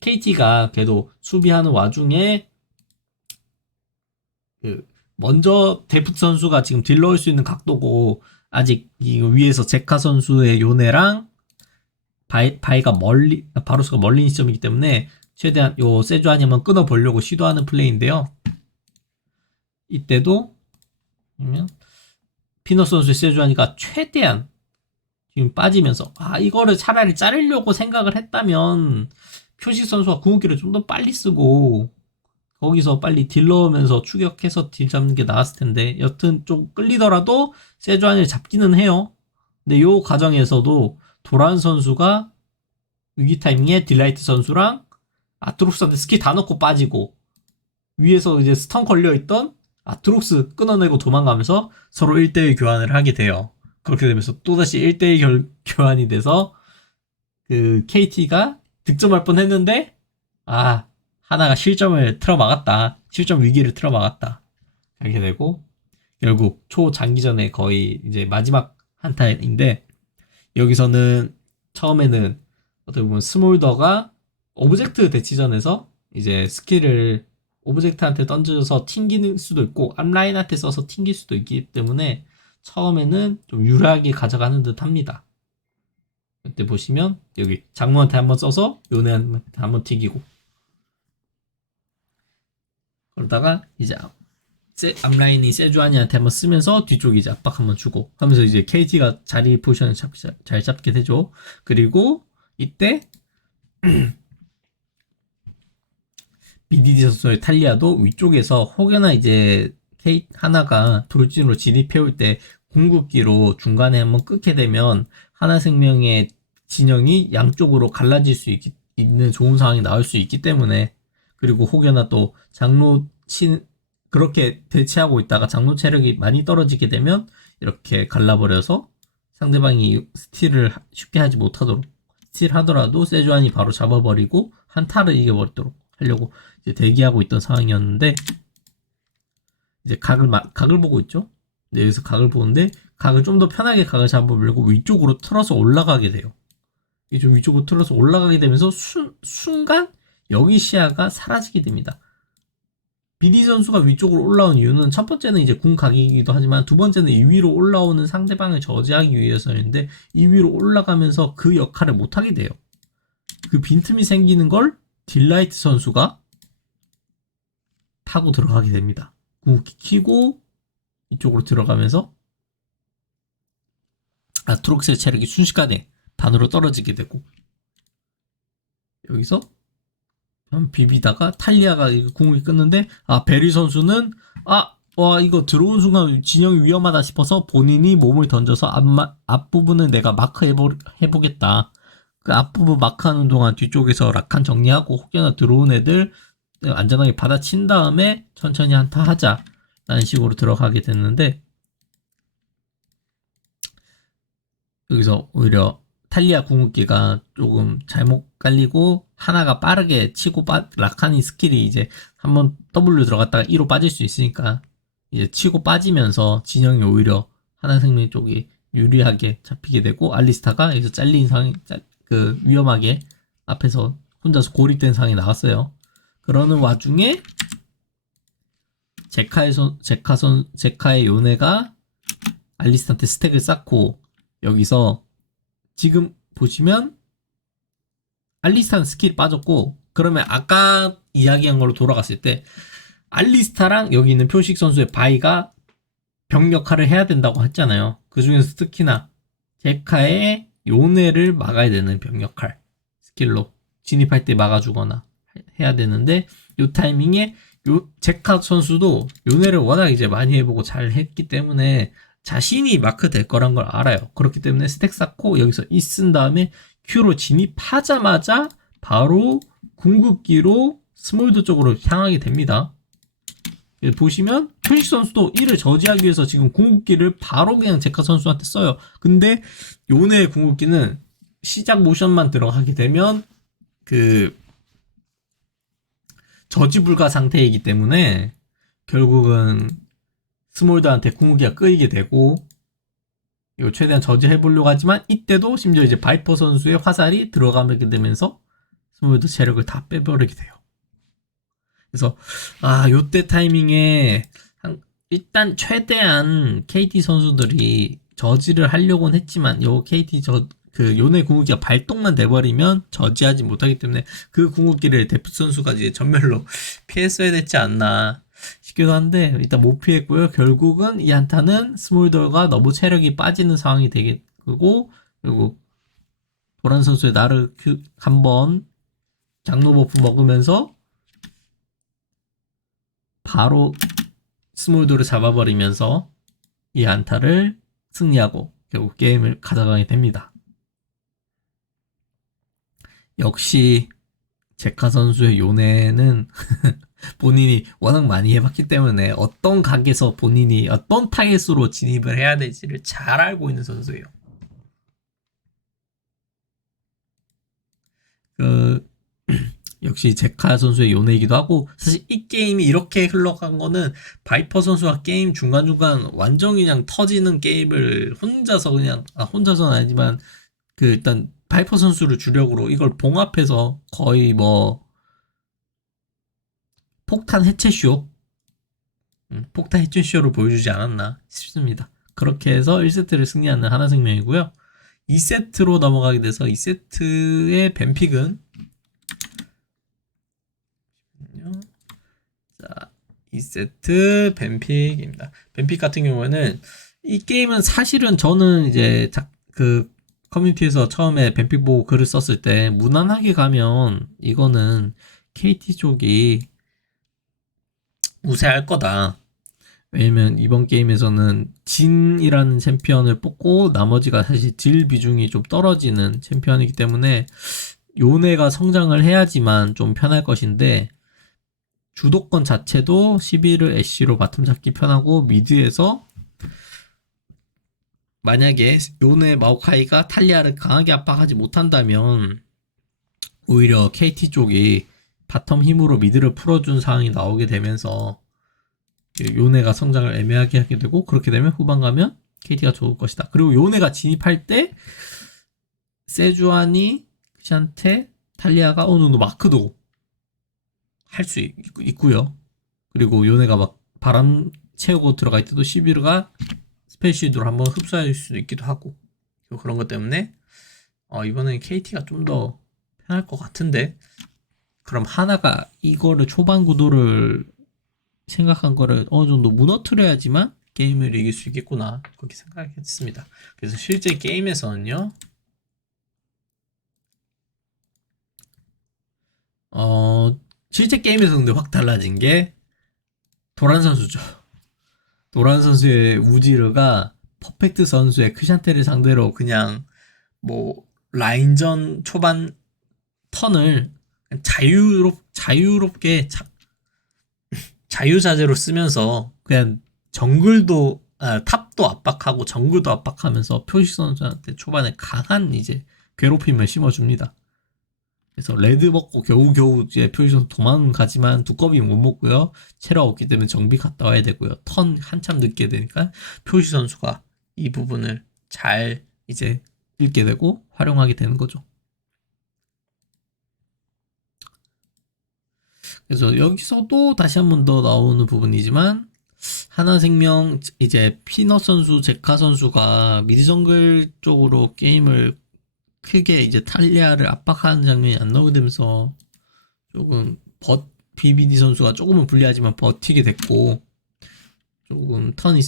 KT가 그래도 수비하는 와중에 먼저 데프트 선수가 지금 딜 넣을 수 있는 각도고 아직 이거 위에서 제카 선수의 요네랑 바루스가 멀리 있는 시점이기 때문에 최대한 요 세주아니만 끊어보려고 시도하는 플레이인데요. 이때도 피너 선수의 세주아니가 최대한 지금 빠지면서 이거를 차라리 자르려고 생각을 했다면 표식 선수가 궁극기를 좀 더 빨리 쓰고 거기서 빨리 딜 넣으면서 추격해서 딜 잡는 게 나았을 텐데 여튼 좀 끌리더라도 세주안을 잡기는 해요. 근데 요 과정에서도 도란 선수가 위기 타이밍에 딜라이트 선수랑 아트록스한테 스킬 다 넣고 빠지고 위에서 이제 스턴 걸려있던 아트록스 끊어내고 도망가면서 서로 1대1 교환을 하게 돼요. 그렇게 되면서 또다시 1대1 교환이 돼서 그 KT가 득점할 뻔했는데 하나가 실점을 틀어막았다. 실점 위기를 틀어막았다. 이렇게 되고 결국 초장기전에 거의 이제 마지막 한타인데 여기서는 처음에는 어떻게 보면 스몰더가 오브젝트 대치전에서 이제 스킬을 오브젝트한테 던져서 튕길 수도 있고 앞라인한테 써서 튕길 수도 있기 때문에 처음에는 좀 유리하게 가져가는 듯 합니다. 이때 보시면 여기 장모한테 한번 써서 요네한테 한번 튀기고 그러다가 이제 앞라인이 세주아니한테 한번 쓰면서 뒤쪽에 이제 압박 한번 주고 하면서 이제 KT가 자리 포지션을 잘 잡게 되죠. 그리고 이때 BDD 선수의 탈리아도 위쪽에서 혹여나 이제 하나가 돌진으로 진입해올 때 궁극기로 중간에 한번 끊게 되면 하나생명의 진영이 양쪽으로 갈라질 수 있는 좋은 상황이 나올 수 있기 때문에 그리고 혹여나 또 그렇게 대치하고 있다가 장로 체력이 많이 떨어지게 되면 이렇게 갈라버려서 상대방이 스틸을 쉽게 하지 못하도록 스틸 하더라도 세주안이 바로 잡아버리고 한타를 이겨버리도록 하려고 이제 대기하고 있던 상황이었는데 이제 각을 보고 있죠. 여기서 각을 보는데 각을 좀 더 편하게 각을 잡아보려고 위쪽으로 틀어서 올라가게 돼요. 좀 위쪽으로 틀어서 올라가게 되면서 순간 여기 시야가 사라지게 됩니다. 비디 선수가 위쪽으로 올라온 이유는 첫 번째는 이제 궁각이기도 하지만 두 번째는 이 위로 올라오는 상대방을 저지하기 위해서였는데 이 위로 올라가면서 그 역할을 못하게 돼요. 그 빈틈이 생기는 걸 딜라이트 선수가 타고 들어가게 됩니다. 궁극기 키고 이쪽으로 들어가면서 아트록스의 체력이 순식간에 반으로 떨어지게 되고 여기서 비비다가 탈리아가 궁을 끊는데 베리 선수는 이거 들어온 순간 진영이 위험하다 싶어서 본인이 몸을 던져서 앞부분은 내가 마크 해보겠다. 그 앞부분 마크하는 동안 뒤쪽에서 라칸 정리하고 혹여나 들어온 애들 안전하게 받아친 다음에 천천히 한타 하자 라는 식으로 들어가게 됐는데 여기서 오히려 탈리아 궁극기가 조금 잘못 깔리고 하나가 빠르게 치고 라칸이 스킬이 이제 한번 W 들어갔다가 2로 빠질 수 있으니까 이제 치고 빠지면서 진영이 오히려 하나생명 쪽이 유리하게 잡히게 되고 알리스타가 여기서 잘린 상황 위험하게 앞에서 혼자서 고립된 상황이 나왔어요. 그러는 와중에 제카의 요네가 알리스타한테 스택을 쌓고 여기서 지금 보시면 알리스타는 스킬이 빠졌고 그러면 아까 이야기한 걸로 돌아갔을 때 알리스타랑 여기 있는 표식 선수의 바이가 병 역할을 해야 된다고 했잖아요. 그 중에서 특히나 제카의 요네를 막아야 되는 병 역할 스킬로 진입할 때 막아주거나 해야 되는데 요 타이밍에 제카 선수도 요네를 워낙 이제 많이 해보고 잘 했기 때문에 자신이 마크 될 거란 걸 알아요. 그렇기 때문에 스택 쌓고 여기서 E 쓴 다음에 Q로 진입하자마자 바로 궁극기로 스몰드 쪽으로 향하게 됩니다. 보시면 표식 선수도 E를 저지하기 위해서 지금 궁극기를 바로 그냥 제카 선수한테 써요. 근데 요네의 궁극기는 시작 모션만 들어가게 되면 저지 불가 상태이기 때문에 결국은 스몰더한테 궁극기가 끌리게 되고 이거 최대한 저지해보려고 하지만 이때도 심지어 이제 바이퍼 선수의 화살이 들어가게 되면서 스몰더 체력을 다 빼버리게 돼요. 그래서 요때 타이밍에 일단 최대한 KT 선수들이 저지를 하려고는 했지만 요 KT 요네 궁극기가 발동만 돼버리면 저지하지 못하기 때문에 그 궁극기를 데프 선수가 이제 전멸로 피했어야 됐지 않나 싶기도 한데 일단 못 피했고요. 결국은 이 한타는 스몰더가 너무 체력이 빠지는 상황이 되고 그리고 도란 선수의 나르 한번 장로 버프 먹으면서 바로 스몰더를 잡아버리면서 이 한타를 승리하고 결국 게임을 가져가게 됩니다. 역시 제카 선수의 요네는 본인이 워낙 많이 해봤기 때문에 어떤 각에서 본인이 어떤 타겟으로 진입을 해야 될지를 잘 알고 있는 선수예요. 그 역시 제카 선수의 요네이기도 하고, 사실 이 게임이 이렇게 흘러간 거는 바이퍼 선수가 게임 중간중간 완전 그냥 터지는 게임을 혼자서 그냥, 혼자서는 아니지만 그 일단 바이퍼 선수를 주력으로 이걸 봉합해서 거의 뭐 폭탄 해체쇼, 폭탄 해체쇼를 보여주지 않았나 싶습니다. 그렇게 해서 1세트를 승리하는 하나생명이고요. 2세트로 넘어가게 돼서 2세트의 뱀픽은, 자, 2세트 뱀픽입니다. 뱀픽 같은 경우에는 이 게임은 사실은 저는 이제 그 커뮤니티에서 처음에 뱀픽 보고 글을 썼을 때 무난하게 가면 이거는 KT 쪽이 우세할 거다. 왜냐면 이번 게임에서는 진이라는 챔피언을 뽑고 나머지가 사실 질 비중이 좀 떨어지는 챔피언이기 때문에 요네가 성장을 해야지만 좀 편할 것인데, 주도권 자체도 11을 애쉬로 바텀 잡기 편하고, 미드에서 만약에 요네 마오카이가 탈리아를 강하게 압박하지 못한다면 오히려 KT 쪽이 바텀 힘으로 미드를 풀어준 상황이 나오게 되면서 요네가 성장을 애매하게 하게 되고, 그렇게 되면 후반 가면 KT가 좋을 것이다. 그리고 요네가 진입할 때 세주아니, 샨테, 탈리아가 어느 정도 마크도 할 수 있고요. 그리고 요네가 막 바람 채우고 들어갈 때도 시비르가 스페이시드로 한번 흡수할 수도 있기도 하고, 그런 것 때문에 이번엔 KT가 좀 더 편할 것 같은데, 그럼 하나가 이거를 초반 구도를 생각한 거를 어느 정도 무너뜨려야지만 게임을 이길 수 있겠구나, 그렇게 생각했습니다. 그래서 실제 게임에서는요, 실제 게임에서 근데 확 달라진 게 도란 선수죠. 도란 선수의 우지르가 퍼펙트 선수의 크샨테를 상대로 그냥 뭐 라인전 초반 턴을 자유롭게 자유자재로 쓰면서 그냥 정글도 탑도 압박하고 정글도 압박하면서 표시 선수한테 초반에 강한 이제 괴롭힘을 심어줍니다. 그래서 레드 먹고 겨우겨우 이제 표시 선수 도망가지만 두꺼비 못 먹고요. 체력 없기 때문에 정비 갔다 와야 되고요. 턴 한참 늦게 되니까 표시 선수가 이 부분을 잘 이제 읽게 되고 활용하게 되는 거죠. 그래서 여기서도 다시 한 번 더 나오는 부분이지만, 하나생명 이제 피넛 선수, 제카 선수가 미드 정글 쪽으로 게임을 크게 이제 탈리아를 압박하는 장면이 안 나오게 되면서 조금 BBD 선수가 조금은 불리하지만 버티게 됐고, 조금 턴이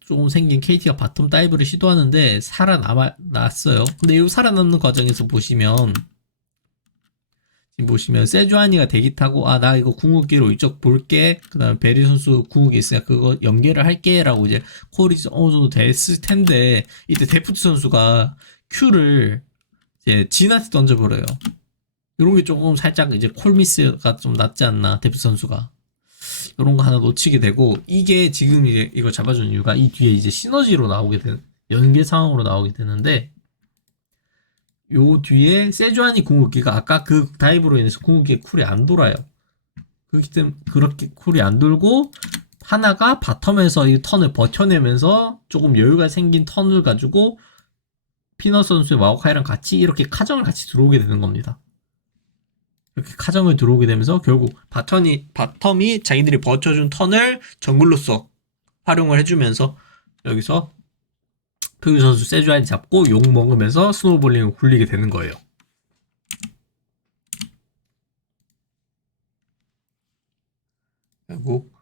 조금 생긴 KT가 바텀 다이브를 시도하는데 살아남았어요. 근데 이 살아남는 과정에서 보시면, 지금 보시면 세주아니가 대기 타고 나 이거 궁극기로 이쪽 볼게, 그 다음에 베리 선수 궁극기 있으니까 그거 연계를 할게 라고 이제 콜이 어느 정도 됐을 텐데, 이때 데프트 선수가 Q를 이제 진한테 던져버려요. 이런 게 조금 살짝 이제 콜미스가 좀 낫지 않나, 데프트 선수가. 이런 거 하나 놓치게 되고, 이게 지금 이제 이거 잡아준 이유가 이 뒤에 이제 시너지로 나오게 되는, 연계 상황으로 나오게 되는데, 요 뒤에 세주아니 궁극기가 아까 그 다이브로 인해서 궁극기의 쿨이 안 돌아요. 그렇기 때문에 그렇게 쿨이 안 돌고, 하나가 바텀에서 이 턴을 버텨내면서 조금 여유가 생긴 턴을 가지고 피넛 선수의 마오카이랑 같이 이렇게 카정을 같이 들어오게 되는 겁니다. 이렇게 카정을 들어오게 되면서 결국 바텀이 자기들이 버텨준 턴을 정글로서 활용을 해주면서 여기서 표규 선수 세주아니 잡고 욕 먹으면서 스노우볼링을 굴리게 되는 거예요. 결국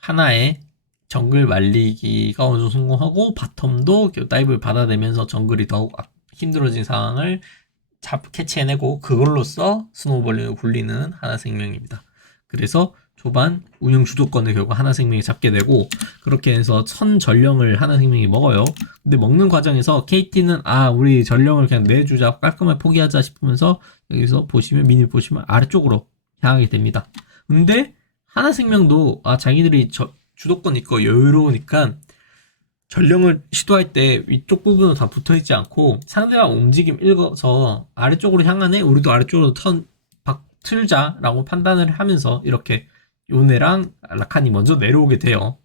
하나의 정글 말리기가 어느 정도 성공하고, 바텀도 다이브를 받아내면서 정글이 더욱 힘들어진 상황을 캐치해내고, 그걸로써 스노우볼링을 굴리는 하나생명입니다. 그래서 초반 운영 주도권을 결국 하나생명이 잡게 되고, 그렇게 해서 선 전령을 하나생명이 먹어요. 근데 먹는 과정에서 KT는 우리 전령을 그냥 내주자, 깔끔하게 포기하자 싶으면서 여기서 보시면 미니 보시면 아래쪽으로 향하게 됩니다. 근데 하나생명도 자기들이 주도권 있고 여유로우니까 전령을 시도할 때 위쪽 부분은 다 붙어있지 않고 상대방 움직임 읽어서 아래쪽으로 향하네, 우리도 아래쪽으로 틀자라고 판단을 하면서 이렇게 요네랑 라칸이 먼저 내려오게 돼요.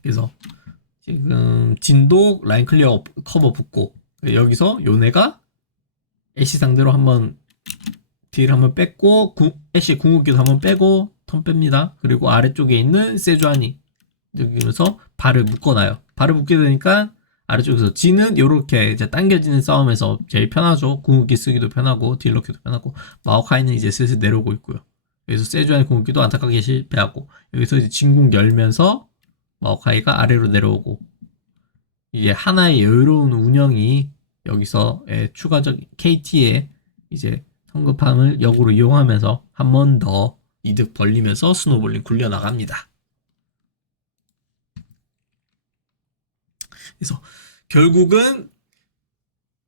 그래서 지금 진도 라인 클리어 커버 붙고, 여기서 요네가 애쉬 상대로 한번 딜 한번 뺐고, 애쉬 궁극기도 한번 빼고 턴 뺍니다. 그리고 아래쪽에 있는 세주아니 여기면서 발을 묶어놔요. 발을 묶게 되니까 아래쪽에서 진은 요렇게 이제 당겨지는 싸움에서 제일 편하죠. 궁극기 쓰기도 편하고 딜 넣기도 편하고, 마오카이는 이제 슬슬 내려오고 있고요. 여기서 세주아니 궁극기도 안타깝게 실패하고, 여기서 이제 진궁 열면서 마오카이가 아래로 내려오고, 이게 하나의 여유로운 운영이 여기서 추가적 KT의 이제 성급함을 역으로 이용하면서 한 번 더 이득 벌리면서 스노볼링 굴려 나갑니다. 그래서 결국은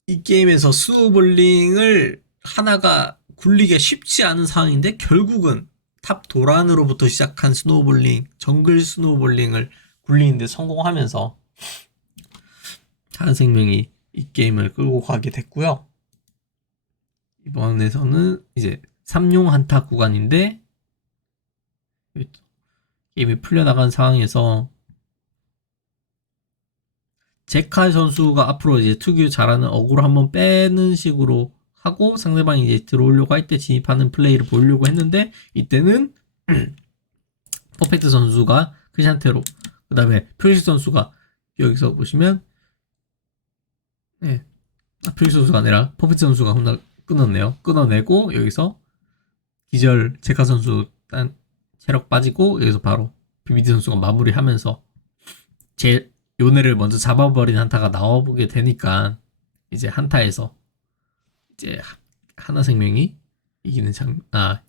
이 게임에서 스노볼링을 하나가 굴리기가 쉽지 않은 상황인데, 결국은 탑 도란으로부터 시작한 스노볼링, 정글 스노볼링을 굴리는데 성공하면서 하나생명이 이 게임을 끌고 가게 됐고요. 이번에서는 이제 3용 한타 구간인데, 게임이 풀려나간 상황에서 제카 선수가 앞으로 이제 특유 잘하는 어그로 한번 빼는 식으로 하고, 상대방이 이제 들어오려고 할 때 진입하는 플레이를 보려고 했는데, 이때는 퍼펙트 선수가 크샨테로, 그 다음에 표식 선수가 여기서 보시면 표식 선수가 아니라 퍼펙트 선수가 끊었네요. 끊어내고 여기서 기절 제카 선수 체력 빠지고, 여기서 바로 BBD 선수가 마무리하면서 제 요네를 먼저 잡아버린 한타가 나와보게 되니까, 이제 한타에서 이제 하나생명이 이기는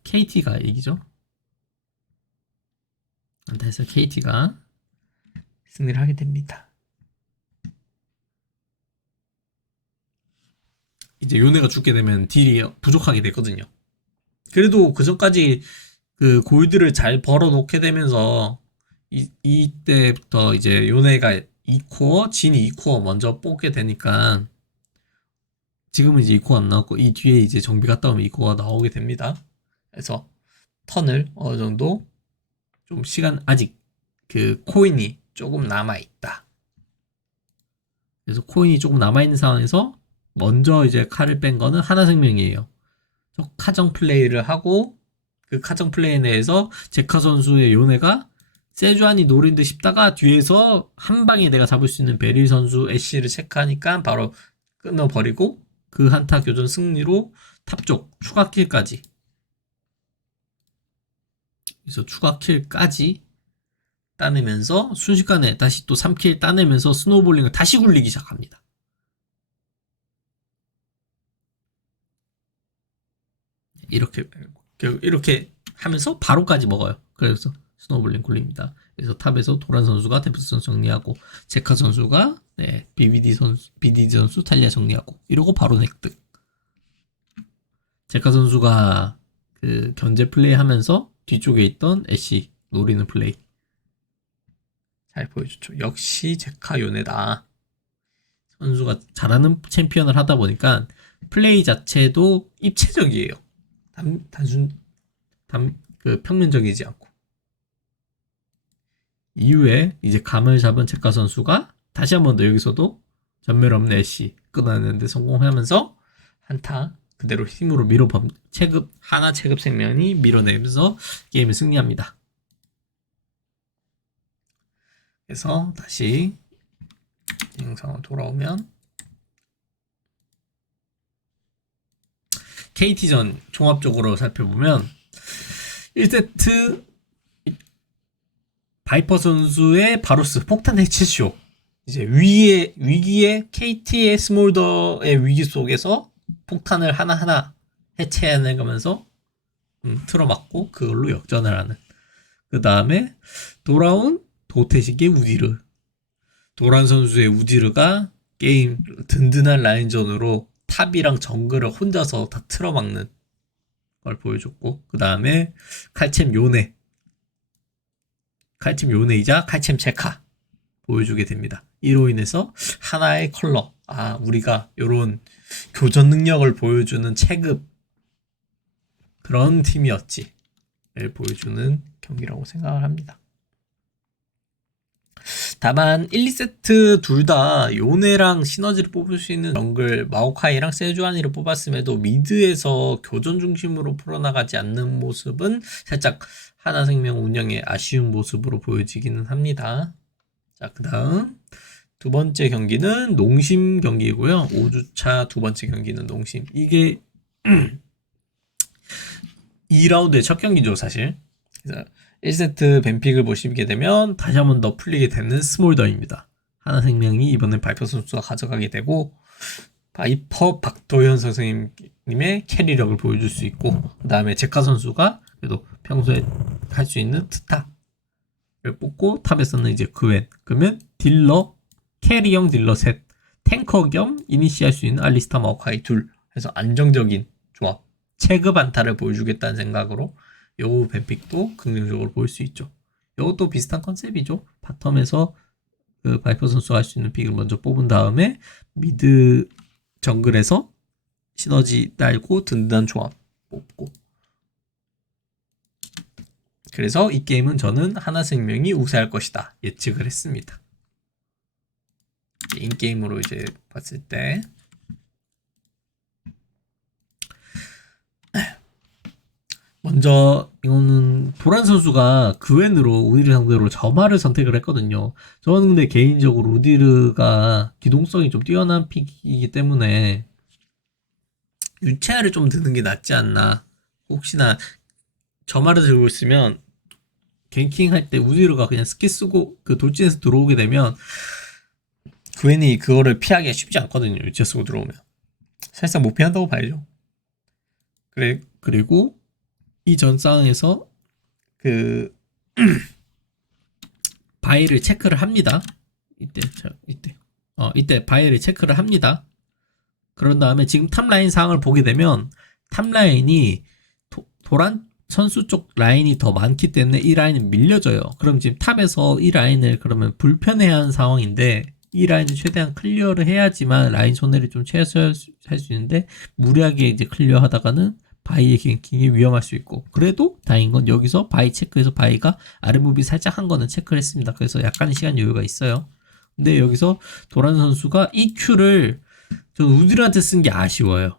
KT가 이기죠. 한타에서 KT가 승리를 하게 됩니다. 이제 요네가 죽게 되면 딜이 부족하게 되거든요. 그래도 그 전까지 그 골드를 잘 벌어 놓게 되면서 이때부터 이제 요네가 2코어, 진이 2코어 먼저 뽑게 되니까, 지금은 이제 2코어 안 나왔고 이 뒤에 이제 정비 갔다 오면 2코어가 나오게 됩니다. 그래서 턴을 어느 정도 좀 시간, 아직 그 코인이 조금 남아 있다. 그래서 코인이 조금 남아 있는 상황에서 먼저 이제 칼을 뺀 거는 하나생명이에요. 카정 플레이를 하고, 그 카정 플레이 내에서 제카 선수의 요네가 세주안이 노린 듯 싶다가 뒤에서 한 방에 내가 잡을 수 있는 베릴 선수 애쉬를 체크하니까 바로 끊어버리고, 그 한타 교전 승리로 탑쪽 추가킬까지, 그래서 추가킬까지 따내면서 순식간에 다시 또 3킬 따내면서 스노우볼링을 다시 굴리기 시작합니다. 이렇게 하면서 바로까지 먹어요. 그래서 스노우볼링 굴립니다. 그래서 탑에서 도란 선수가 템프스 선수 정리하고, 제카 선수가 BBD 선수 탈리아 정리하고, 이러고 바로 획득. 제카 선수가 그 견제 플레이 하면서 뒤쪽에 있던 애쉬 노리는 플레이 잘 보여줬죠. 역시 제카 요네다. 선수가 잘하는 챔피언을 하다 보니까 플레이 자체도 입체적이에요. 그 평면적이지 않고. 이후에 이제 감을 잡은 제카 선수가 다시 한 번 더 여기서도 전멸 없는 애쉬 끊어내는데 성공하면서 한타 그대로 힘으로 하나 체급 생명이 밀어내면서 게임을 승리합니다. 그래서 다시 영상으로 돌아오면 KT전 종합적으로 살펴보면 1세트 바이퍼 선수의 바루스 폭탄 해체쇼, 이제 위기에 KT의 스몰더의 위기 속에서 폭탄을 하나하나 해체해내가면서 틀어막고 그걸로 역전을 하는. 그 다음에 돌아온 도태식의 우디르. 도란 선수의 우디르가 게임 든든한 라인전으로 탑이랑 정글을 혼자서 다 틀어막는 걸 보여줬고, 그 다음에 칼챔 요네. 칼챔 요네이자 칼챔 체카 보여주게 됩니다. 이로 인해서 하나의 컬러, 우리가 요런 교전 능력을 보여주는 체급 그런 팀이었지를 보여주는 경기라고 생각을 합니다. 다만 1, 2세트 둘 다 요네랑 시너지를 뽑을 수 있는 정글 마오카이랑 세주아니를 뽑았음에도 미드에서 교전 중심으로 풀어나가지 않는 모습은 살짝 하나생명 운영의 아쉬운 모습으로 보여지기는 합니다. 자, 그 다음 두 번째 경기는 농심 경기이고요. 5주차 두 번째 경기는 농심. 이게 2라운드의 첫 경기죠, 사실. 그래서 1세트 뱀픽을 보시게 되면 다시 한 번 더 풀리게 되는 스몰더입니다. 하나생명이 이번엔 바이퍼 선수가 가져가게 되고, 바이퍼 박도현 선생님의 캐리력을 보여줄 수 있고, 그 다음에 제카 선수가 그래도 평소에 할 수 있는 트타를 뽑고, 탑에서는 이제 그웬. 그러면 딜러, 캐리형 딜러 셋, 탱커 겸 이니시할 수 있는 알리스타 마오카이 둘 해서 안정적인 조합, 체급 안타를 보여주겠다는 생각으로 요 뱀픽도 긍정적으로 보일 수 있죠. 이것도 비슷한 컨셉이죠. 바텀에서 그 바이퍼 선수가 할 수 있는 픽을 먼저 뽑은 다음에 미드 정글에서 시너지 딸고 든든한 조합 뽑고. 그래서 이 게임은 저는 하나생명이 우세할 것이다 예측을 했습니다. 인게임으로 이제 봤을 때 먼저 이거는 도란 선수가 그웬으로 우디르 상대로 점화를 선택을 했거든요. 저는 근데 개인적으로 우디르가 기동성이 좀 뛰어난 픽이기 때문에 유채화를 좀 드는 게 낫지 않나. 혹시나 점화를 들고 있으면 갱킹 할 때 우디르가 그냥 스킬 쓰고 그 돌진에서 들어오게 되면 그웬이 그거를 피하기가 쉽지 않거든요. 유채 쓰고 들어오면 사실상 못 피한다고 봐야죠. 그리고 이 전 싸움에서 그 바이를 체크를 합니다. 이때 바이를 체크를 합니다. 그런 다음에 지금 탑라인 상황을 보게 되면 탑라인이 도란 선수 쪽 라인이 더 많기 때문에 이 라인은 밀려져요. 그럼 지금 탑에서 이 라인을 그러면 불편해하는 상황인데 이 라인을 최대한 클리어를 해야지만 라인 손해를 좀 최소화할 수 있는데 무리하게 이제 클리어하다가는 바이의 갱킹이 위험할 수 있고, 그래도 다행인 건 여기서 바이 체크해서 바이가 아랫무비 살짝 한 거는 체크를 했습니다. 그래서 약간의 시간 여유가 있어요. 근데 여기서 도란 선수가 EQ를 전 우디르한테 쓴 게 아쉬워요.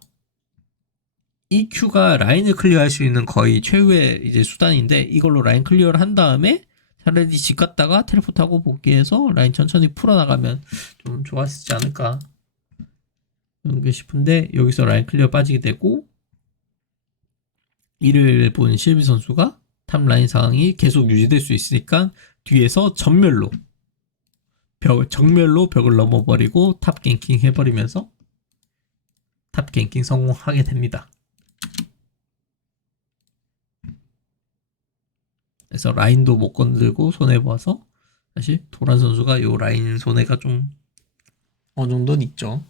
EQ가 라인을 클리어할 수 있는 거의 최후의 이제 수단인데 이걸로 라인 클리어를 한 다음에 차라리 집 갔다가 텔포트하고 복귀해서 라인 천천히 풀어나가면 좀 좋았지 않을까 싶은데 여기서 라인 클리어 빠지게 되고, 이를 본 실비 선수가 탑 라인 상황이 계속 유지될 수 있으니까 뒤에서 정면로 벽을 넘어버리고 탑 갱킹 해버리면서 탑 갱킹 성공하게 됩니다. 그래서 라인도 못 건들고 손해봐서 사실 도란 선수가 요 라인 손해가 좀 어느 정도는 있죠.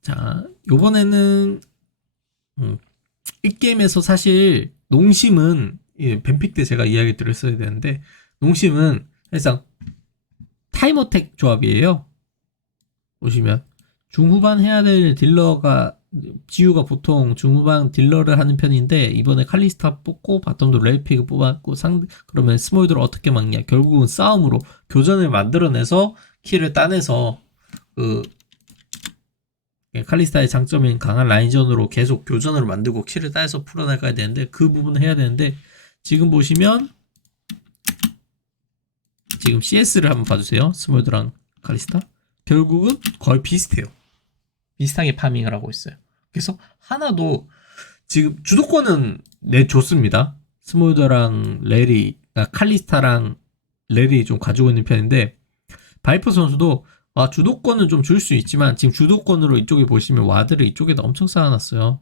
자, 요번에는 이 게임에서 사실 농심은 뱀픽 때 제가 이야기 드렸어야 되는데 농심은 사실상 타임어택 조합이에요. 보시면 중후반 해야 될 딜러가 지우가 보통 중후반 딜러를 하는 편인데 이번에 칼리스타 뽑고 바텀도 렐픽을 뽑았고 그러면 스몰드를 어떻게 막냐, 결국은 싸움으로 교전을 만들어내서 킬을 따내서 그 칼리스타의 장점인 강한 라인전으로 계속 교전을 만들고 킬을 따서 풀어나가야 되는데 그 부분을 해야 되는데 지금 보시면 지금 CS를 한번 봐주세요. 스몰드랑 칼리스타 결국은 거의 비슷해요. 비슷하게 파밍을 하고 있어요. 그래서 하나도 지금 주도권은 내줬습니다. 스몰더랑 레리, 칼리스타랑 레리 좀 가지고 있는 편인데 바이퍼 선수도 주도권은 좀 줄 수 있지만 지금 주도권으로 이쪽에 보시면 와드를 이쪽에다 엄청 쌓아놨어요.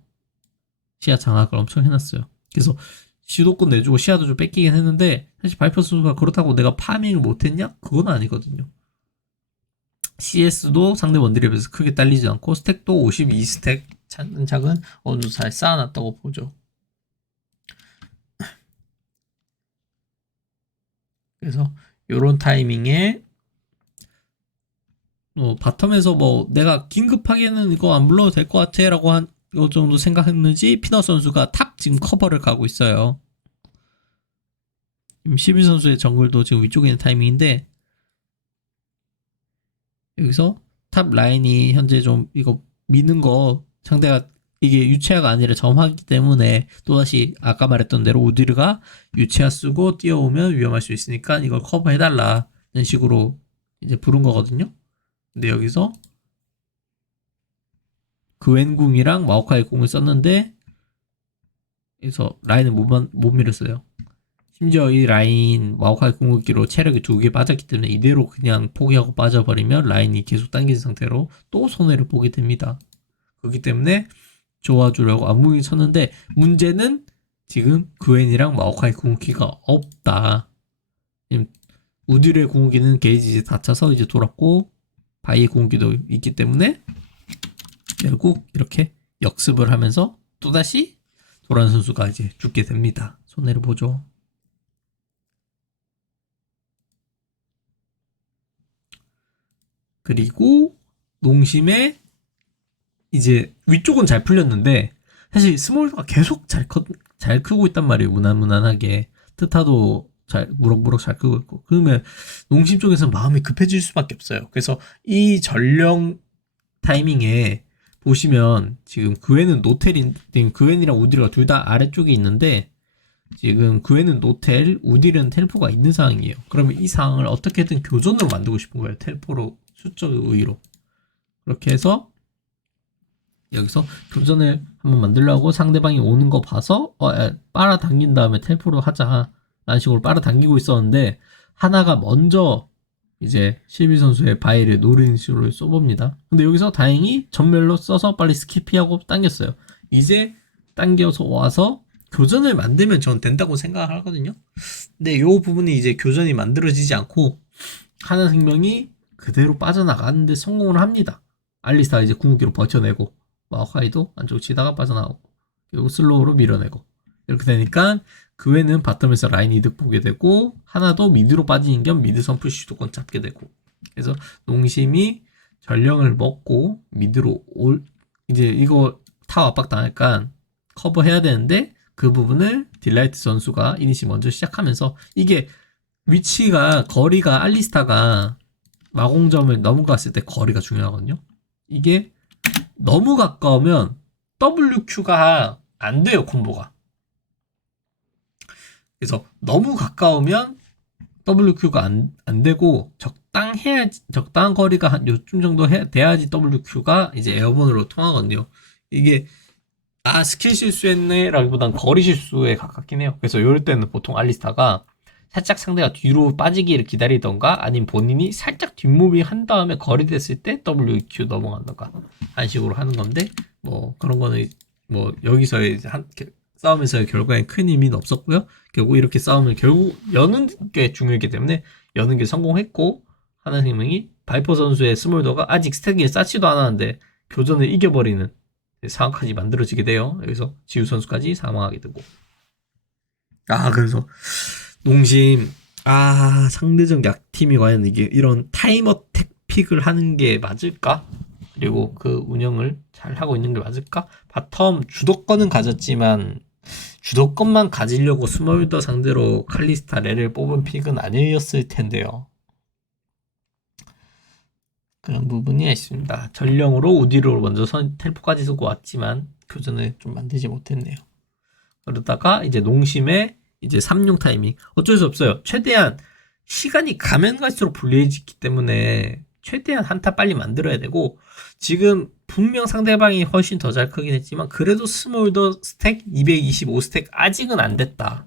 시야 장악을 엄청 해놨어요. 그래서 주도권 내주고 시야도 좀 뺏기긴 했는데 사실 바이퍼 선수가 그렇다고 내가 파밍을 못했냐? 그건 아니거든요. CS도 상대 원딜에 비해서 크게 딸리지 않고 스택도 52스택 차근차근 어느 정도 잘 쌓아놨다고 보죠. 그래서 요런 타이밍에 바텀에서 내가 긴급하게는 이거 안 불러도 될 것 같아 라고 한 요 정도 생각했는지 피넛 선수가 탑 지금 커버를 가고 있어요. 11 선수의 정글도 지금 위쪽에 있는 타이밍인데 여기서 탑 라인이 현재 좀 이거 미는 거 상대가 이게 유채화가 아니라 점화기 때문에 또다시 아까 말했던 대로 우디르가 유채화 쓰고 뛰어오면 위험할 수 있으니까 이걸 커버해달라 이런 식으로 이제 부른 거거든요. 근데 여기서 그웬궁이랑 마오카이 궁을 썼는데 그래서 라인을 못 밀었어요. 심지어 이 라인 마오카이 궁극기로 체력이 2개 빠졌기 때문에 이대로 그냥 포기하고 빠져버리면 라인이 계속 당긴 상태로 또 손해를 보게 됩니다. 그렇기 때문에 도와주려고 안무기 쳤는데 문제는 지금 그웬이랑 마오카이 궁극기가 없다. 지금 우디르의 궁극기는 게이지 이제 다 차서 이제 돌았고 바이의 궁극기도 있기 때문에 결국 이렇게 역습을 하면서 또다시 도란 선수가 이제 죽게 됩니다. 손해를 보죠. 그리고 농심의 이제 위쪽은 잘 풀렸는데 사실 스몰더가 계속 잘 크고 있단 말이에요. 무난무난하게 트타도 잘 무럭무럭 잘 크고 있고 그러면 농심 쪽에서 마음이 급해질 수밖에 없어요. 그래서 이 전령 타이밍에 보시면 지금 그웬은 노텔인 그웬이랑 우디르가 둘 다 아래쪽에 있는데 지금 그웬은 노텔, 우딜은 텔포가 있는 상황이에요. 그러면 이 상황을 어떻게든 교전으로 만들고 싶은 거예요. 텔포로 수적 의의로 그렇게 해서 여기서 교전을 한번 만들려고 상대방이 오는 거 봐서 빨아당긴 다음에 텔포로 하자 라는 식으로 빨아당기고 있었는데 하나가 먼저 이제 실비 선수의 바위를 노리는 식으로 쏘봅니다. 근데 여기서 다행히 전멸로 써서 빨리 스킵 피하고 당겼어요. 이제 당겨서 와서 교전을 만들면 전 된다고 생각하거든요. 근데 이 부분이 이제 교전이 만들어지지 않고 하나생명이 그대로 빠져나가는데 성공을 합니다. 알리스타 이제 궁극기로 버텨내고 마오카이도 안쪽 치다가 빠져나오고 그리고 슬로우로 밀어내고 이렇게 되니까 그 외에는 바텀에서 라인 이득 보게 되고 하나도 미드로 빠지는 겸 미드 선풀 주도권 잡게 되고 그래서 농심이 전령을 먹고 미드로 이제 이거 타워 압박 당할까 커버해야 되는데 그 부분을 딜라이트 선수가 이니시 먼저 시작하면서 이게 위치가 거리가 알리스타가 마공점을 넘어갔을 때 거리가 중요하거든요. 이게 너무 가까우면 WQ가 안 돼요, 콤보가. 그래서 너무 가까우면 WQ가 안 되고 적당한 거리가 한 요쯤 정도 돼야지 WQ가 이제 에어본으로 통하거든요. 이게 스킬 실수했네 라기보단 거리 실수에 가깝긴 해요. 그래서 이럴 때는 보통 알리스타가 살짝 상대가 뒤로 빠지기를 기다리던가 아니면 본인이 살짝 뒷무빙 한 다음에 거리 됐을 때 WQ 넘어간던가 한 식으로 하는 건데 그런 거는 여기서의 싸움에서의 결과에 큰 의미는 없었고요. 결국 이렇게 싸움을 결국 여는 게 중요하기 때문에 여는 게 성공했고 하나생명이 바이퍼 선수의 스몰더가 아직 스택이 쌓지도 않았는데 교전을 이겨버리는 상황까지 만들어지게 돼요. 여기서 지우 선수까지 사망하게 되고 그래서 농심 상대적 약팀이 과연 이게 이런 타임어택 픽을 하는 게 맞을까? 그리고 그 운영을 잘 하고 있는 게 맞을까? 바텀 주도권은 가졌지만 주도권만 가지려고 스몰더 상대로 칼리스타 레를 뽑은 픽은 아니었을 텐데요. 그런 부분이 있습니다. 전령으로 우디로 먼저 텔포까지 쓰고 왔지만 교전을 좀 만들지 못했네요. 그러다가 이제 농심의 이제 3용 타이밍 어쩔 수 없어요. 최대한 시간이 가면 갈수록 불리해지기 때문에 최대한 한타 빨리 만들어야 되고 지금 분명 상대방이 훨씬 더 잘 크긴 했지만 그래도 스몰더 스택 225스택 아직은 안 됐다.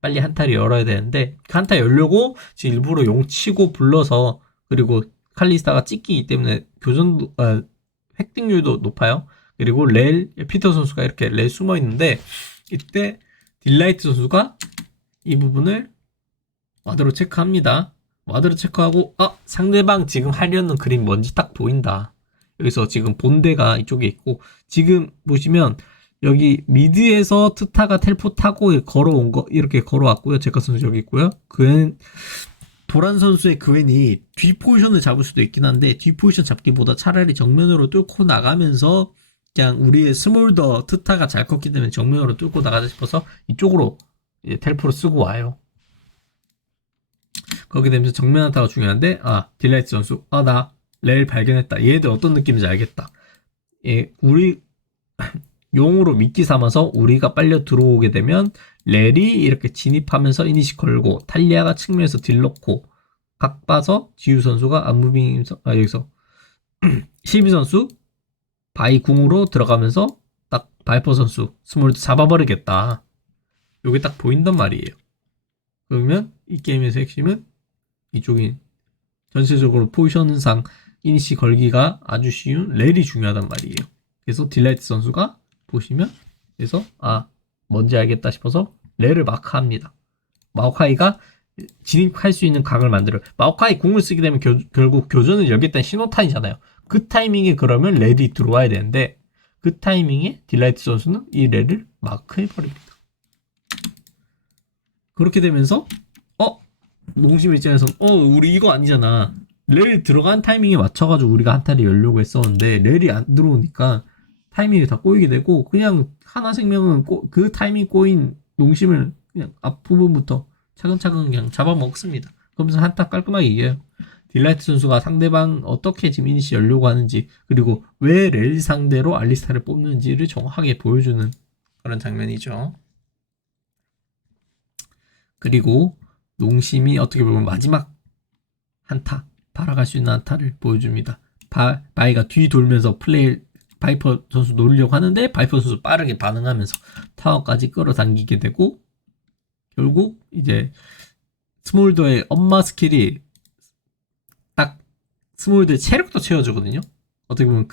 빨리 한타를 열어야 되는데 그 한타 열려고 지금 일부러 용 치고 불러서 그리고 칼리스타가 찍기이기 때문에 획득률도 높아요. 그리고 피터 선수가 이렇게 숨어 있는데, 이때 딜라이트 선수가 이 부분을 와드로 체크합니다. 와드로 체크하고, 상대방 지금 하려는 그림 뭔지 딱 보인다. 여기서 지금 본대가 이쪽에 있고, 지금 보시면 여기 미드에서 트타가 텔포 타고 걸어온 거, 이렇게 걸어왔고요. 제카 선수 여기 있고요. 도란 선수의 그웬이 뒤 포지션을 잡을 수도 있긴 한데, 뒤 포지션 잡기보다 차라리 정면으로 뚫고 나가면서 그냥 우리의 스몰더 트타가 잘 컸기 때문에 정면으로 뚫고 나가자 싶어서 이쪽으로 이제 텔포를 쓰고 와요. 그렇게 되면서 정면 한타가 중요한데, 딜라이트 선수, 나 렐 발견했다. 얘들 어떤 느낌인지 알겠다. 우리 용으로 미끼 삼아서 우리가 빨려 들어오게 되면 렐이 이렇게 진입하면서 이니시 걸고, 탈리아가 측면에서 딜 넣고, 각 봐서 지우 선수가 안무빙 여기서 시비 선수 바이 궁으로 들어가면서 딱 바이퍼 선수 스몰도 잡아버리겠다. 요게 딱 보인단 말이에요. 그러면 이 게임에서 핵심은 이쪽이 전체적으로 포지션상 이니시 걸기가 아주 쉬운 렐이 중요하단 말이에요. 그래서 딜라이트 선수가 보시면, 그래서 뭔지 알겠다 싶어서 렐을 마크합니다. 마오카이가 진입할 수 있는 각을 만들어요. 마오카이 궁을 쓰게 되면 결국 교전을 열겠다는 신호탄이잖아요. 그 타이밍에 그러면 렐이 들어와야 되는데, 그 타이밍에 딜라이트 선수는 이 렐을 마크해버립니다. 그렇게 되면서 농심 입장에서는 우리 이거 아니잖아. 렐 들어간 타이밍에 맞춰가지고 우리가 한타를 열려고 했었는데 렐이 안 들어오니까 타이밍이 다 꼬이게 되고, 그냥 하나생명은 그 타이밍 꼬인 농심을 그냥 앞부분부터 차근차근 그냥 잡아먹습니다. 그러면서 한타 깔끔하게 이겨요. 딜라이트 선수가 상대방 어떻게 지금 이니시 열려고 하는지, 그리고 왜 렐 상대로 알리스타를 뽑는지를 정확하게 보여주는 그런 장면이죠. 그리고 농심이 어떻게 보면 마지막 한타, 바라갈 수 있는 한타를 보여줍니다. 바이가 뒤 돌면서 바이퍼 선수 노리려고 하는데, 바이퍼 선수 빠르게 반응하면서 타워까지 끌어당기게 되고, 결국 이제 스몰더의 엄마 스킬이 딱 스몰더의 체력도 채워주거든요. 어떻게 보면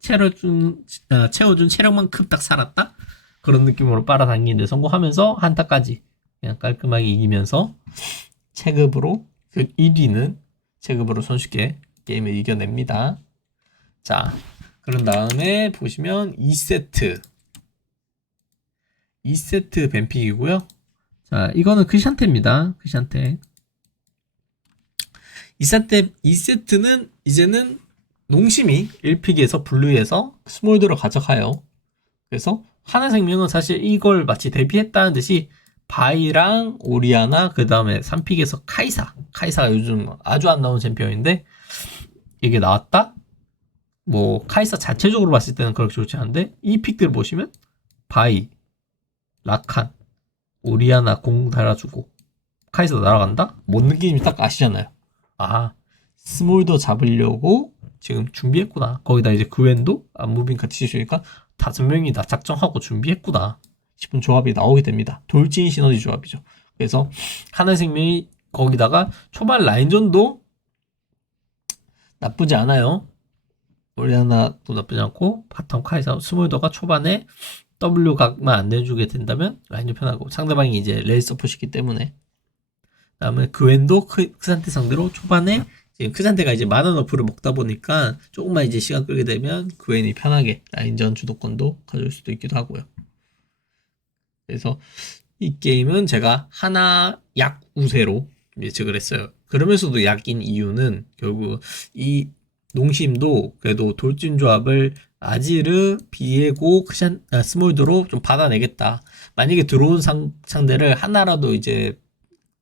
채워준 체력만큼 딱 살았다? 그런 느낌으로 빨아당기는데 성공하면서 한타까지 그냥 깔끔하게 이기면서 체급으로 1위는 체급으로 손쉽게 게임을 이겨냅니다. 자, 그런 다음에 보시면 2세트 뱀픽이고요. 자, 이거는 크샨테입니다. 크샨테. 2세트는 이제는 농심이 1픽에서 블루에서 스몰드로 가져가요. 그래서 하나생명은 사실 이걸 마치 대비했다는 듯이 바이랑 오리아나, 그 다음에 3픽에서 카이사가 요즘 아주 안 나온 챔피언인데, 이게 나왔다? 카이사 자체적으로 봤을 때는 그렇게 좋지 않은데, 이 픽들 보시면 바이, 라칸, 오리아나 공 달아주고 카이사 날아간다? 뭔 느낌인지 딱 아시잖아요. 스몰더 잡으려고 지금 준비했구나. 거기다 이제 그웬도 안무빙 같이 주니까 5명이 다 작정하고 준비했구나 싶은 조합이 나오게 됩니다. 돌진 시너지 조합이죠. 그래서 하나생명이 거기다가 초반 라인전도 나쁘지 않아요. 오리아나도 나쁘지 않고, 바텀 카이사 스몰더가 초반에 W 각만 안 내주게 된다면 라인전 편하고, 상대방이 이제 레일 서포시기 때문에. 그 다음에 그웬도 크산테 상대로 초반에 지금 크산테가 이제 만원어프를 먹다 보니까 조금만 이제 시간 끌게 되면 그웬이 편하게 라인전 주도권도 가져올 수도 있기도 하고요. 그래서 이 게임은 제가 하나 약 우세로 예측을 했어요. 그러면서도 약인 이유는 결국 이 농심도 그래도 돌진 조합을 아지르, 비에고, 스몰드로 좀 받아내겠다. 만약에 들어온 상대를 하나라도 이제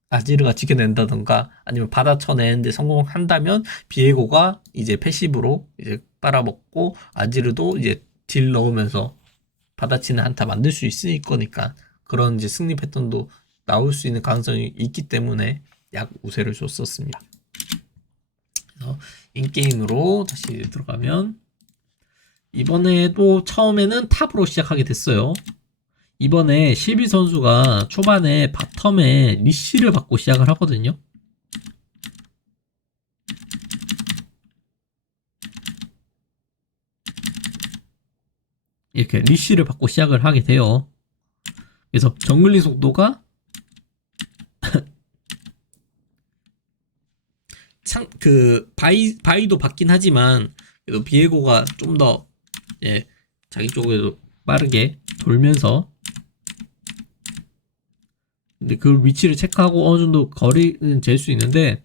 아지르가 지켜낸다던가 아니면 받아쳐내는데 성공한다면 비에고가 이제 패시브로 이제 빨아먹고, 아지르도 이제 딜 넣으면서 받아치는 한타 만들 수 있을 거니까 그런 이제 승리 패턴도 나올 수 있는 가능성이 있기 때문에 약 우세를 줬었습니다. 그래서 인게임으로 다시 들어가면, 이번에도 처음에는 탑으로 시작하게 됐어요. 이번에 실비 선수가 초반에 바텀에 리시를 받고 시작을 하거든요. 이렇게 리쉬를 받고 시작을 하게 돼요. 그래서 정글링 속도가 바이도 받긴 하지만 그래도 비에고가 좀 더 예, 자기 쪽에도 빠르게 돌면서, 근데 그 위치를 체크하고 어느 정도 거리는 잴 수 있는데,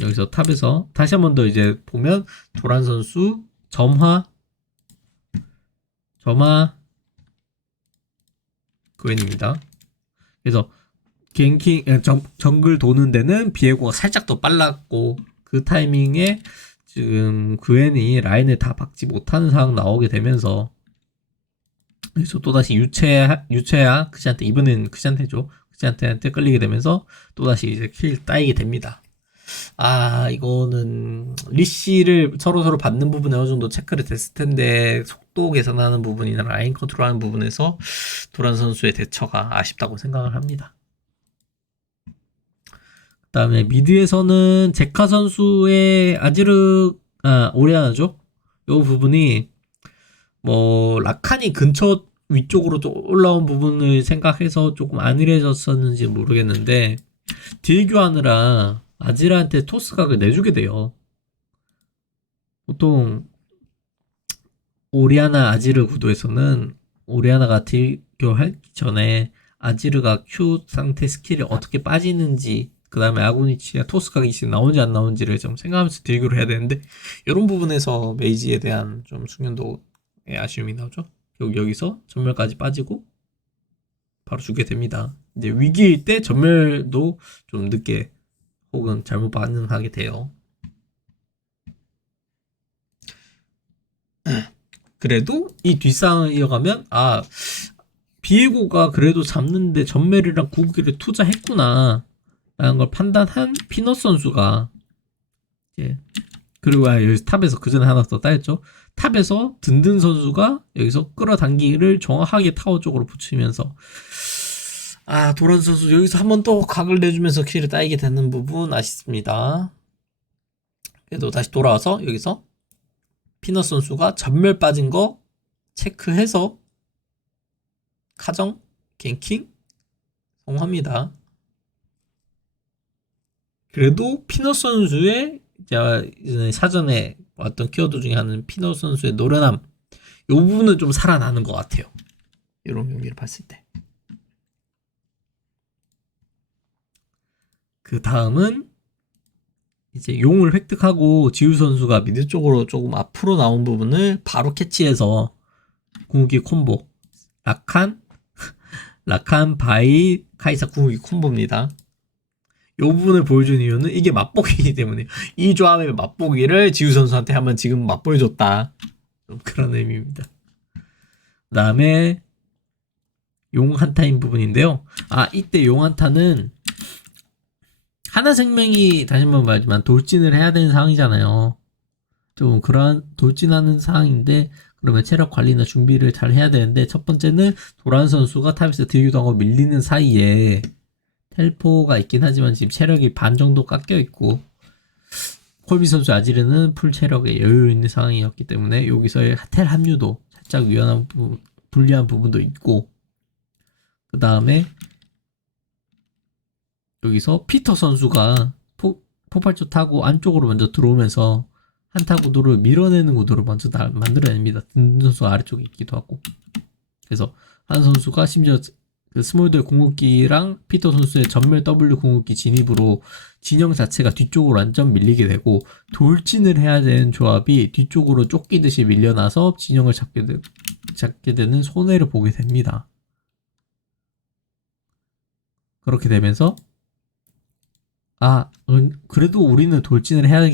여기서 탑에서 다시 한 번 더 이제 보면 도란 선수 점화 그웬입니다. 그래서 갱킹 정글 도는 데는 비에고가 살짝 더 빨랐고, 그 타이밍에 지금 그웬이 라인을 다 박지 못하는 상황 나오게 되면서, 그래서 또다시 유채야 크지한테, 이번엔 크지한테죠. 크지한테한테 끌리게 되면서 또다시 이제 킬 따이게 됩니다. 이거는 리시를 서로 받는 부분에 어느 정도 체크를 됐을 텐데, 속도 계산하는 부분이나 라인 컨트롤하는 부분에서 도란 선수의 대처가 아쉽다고 생각을 합니다. 그 다음에 미드에서는 제카 선수의 오리아나죠? 요 부분이 뭐 라칸이 근처 위쪽으로 좀 올라온 부분을 생각해서 조금 안일해졌었는지 모르겠는데, 딜 교환하느라 아지르한테 토스각을 내주게 돼요. 보통 오리아나 아지르 구도에서는 오리아나가 딜 교환하기 전에 아지르가 Q 상태 스킬이 어떻게 빠지는지, 그 다음에 아군위치가 토스각이 나오는지 안 나오는지를 좀 생각하면서 딜교를 해야 되는데, 이런 부분에서 메이지에 대한 좀 숙련도의 아쉬움이 나오죠. 여기서 전멸까지 빠지고 바로 죽게 됩니다. 이제 위기일 때 전멸도 좀 늦게 혹은 잘못 반응하게 돼요. 그래도 이 뒷상황을 이어가면 비에고가 그래도 잡는데 전멸이랑 궁극기를 투자했구나 라는 걸 판단한 피넛 선수가, 그리고 여기서 탑에서 그 전에 하나 더 따였죠. 탑에서 든든 선수가 여기서 끌어당기기를 정확하게 타워 쪽으로 붙이면서, 도란 선수 여기서 한 번 또 각을 내주면서 킬을 따이게 되는 부분 아쉽습니다. 그래도 다시 돌아와서 여기서 피넛 선수가 전멸 빠진 거 체크해서 카정 갱킹 성공합니다. 그래도 피넛 선수의 사전에 왔던 키워드 중에 하나는 피넛 선수의 노련함, 이 부분은 좀 살아나는 것 같아요. 이런 경기를 봤을 때. 그 다음은 이제 용을 획득하고 지우 선수가 미드 쪽으로 조금 앞으로 나온 부분을 바로 캐치해서 궁극기 콤보 라칸 바이 카이사 궁극기 콤보입니다. 이 부분을 보여준 이유는 이게 맛보기이기 때문에, 이 조합의 맛보기를 지우 선수한테 한번 지금 맛보여줬다, 그런 의미입니다. 그 다음에 용 한타인 부분인데요. 이때 용 한타는 하나생명이 다시 한번 말하지만 돌진을 해야 되는 상황이잖아요. 좀 그러한 돌진하는 상황인데, 그러면 체력 관리나 준비를 잘 해야 되는데, 첫 번째는 도란 선수가 탑에서 딜교당하고 밀리는 사이에 텔포가 있긴 하지만 지금 체력이 반 정도 깎여 있고, 콜비 선수 아지르는 풀 체력에 여유 있는 상황이었기 때문에 여기서의 텔 합류도 살짝 불리한 부분도 있고, 그 다음에 여기서 피터 선수가 폭발조 타고 안쪽으로 먼저 들어오면서 한타 구도를 밀어내는 구도를 먼저 만들어냅니다. 든든 선수가 아래쪽에 있기도 하고. 그래서 한 선수가 심지어 그 스몰더의 궁극기랑 피터 선수의 전멸 W 궁극기 진입으로 진영 자체가 뒤쪽으로 완전 밀리게 되고, 돌진을 해야 되는 조합이 뒤쪽으로 쫓기듯이 밀려나서 진영을 잡게 되는 손해를 보게 됩니다. 그렇게 되면서 그래도 우리는 돌진을 해야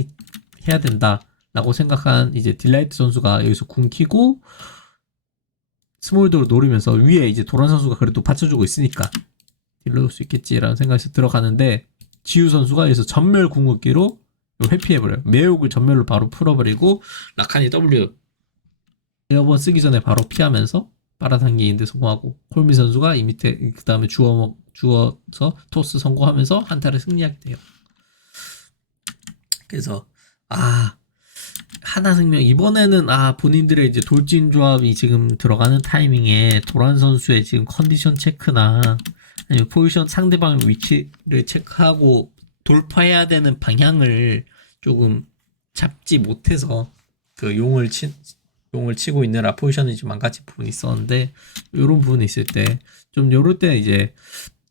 된다라고 생각한 이제 딜라이트 선수가 여기서 궁 키고 스몰도를 노리면서, 위에 이제 도란 선수가 그래도 받쳐주고 있으니까 딜러올 수 있겠지라는 생각에서 들어가는데, 지우 선수가 여기서 전멸 궁극기로 회피해버려요. 매혹을 전멸로 바로 풀어버리고, 라칸이 W 에어본 쓰기 전에 바로 피하면서 빨아당기는데 성공하고, 콜미 선수가 이 밑에 그 다음에 주워서 토스 성공하면서 한타를 승리하게 돼요. 그래서 하나생명 이번에는 본인들의 이제 돌진 조합이 지금 들어가는 타이밍에 도란 선수의 지금 컨디션 체크나 아니면 포지션 상대방의 위치를 체크하고 돌파해야 되는 방향을 조금 잡지 못해서 그 용을 치고 있느라 포지션이 좀 망가진 부분이 있었는데, 이런 부분이 있을 때 좀 요럴 때 이제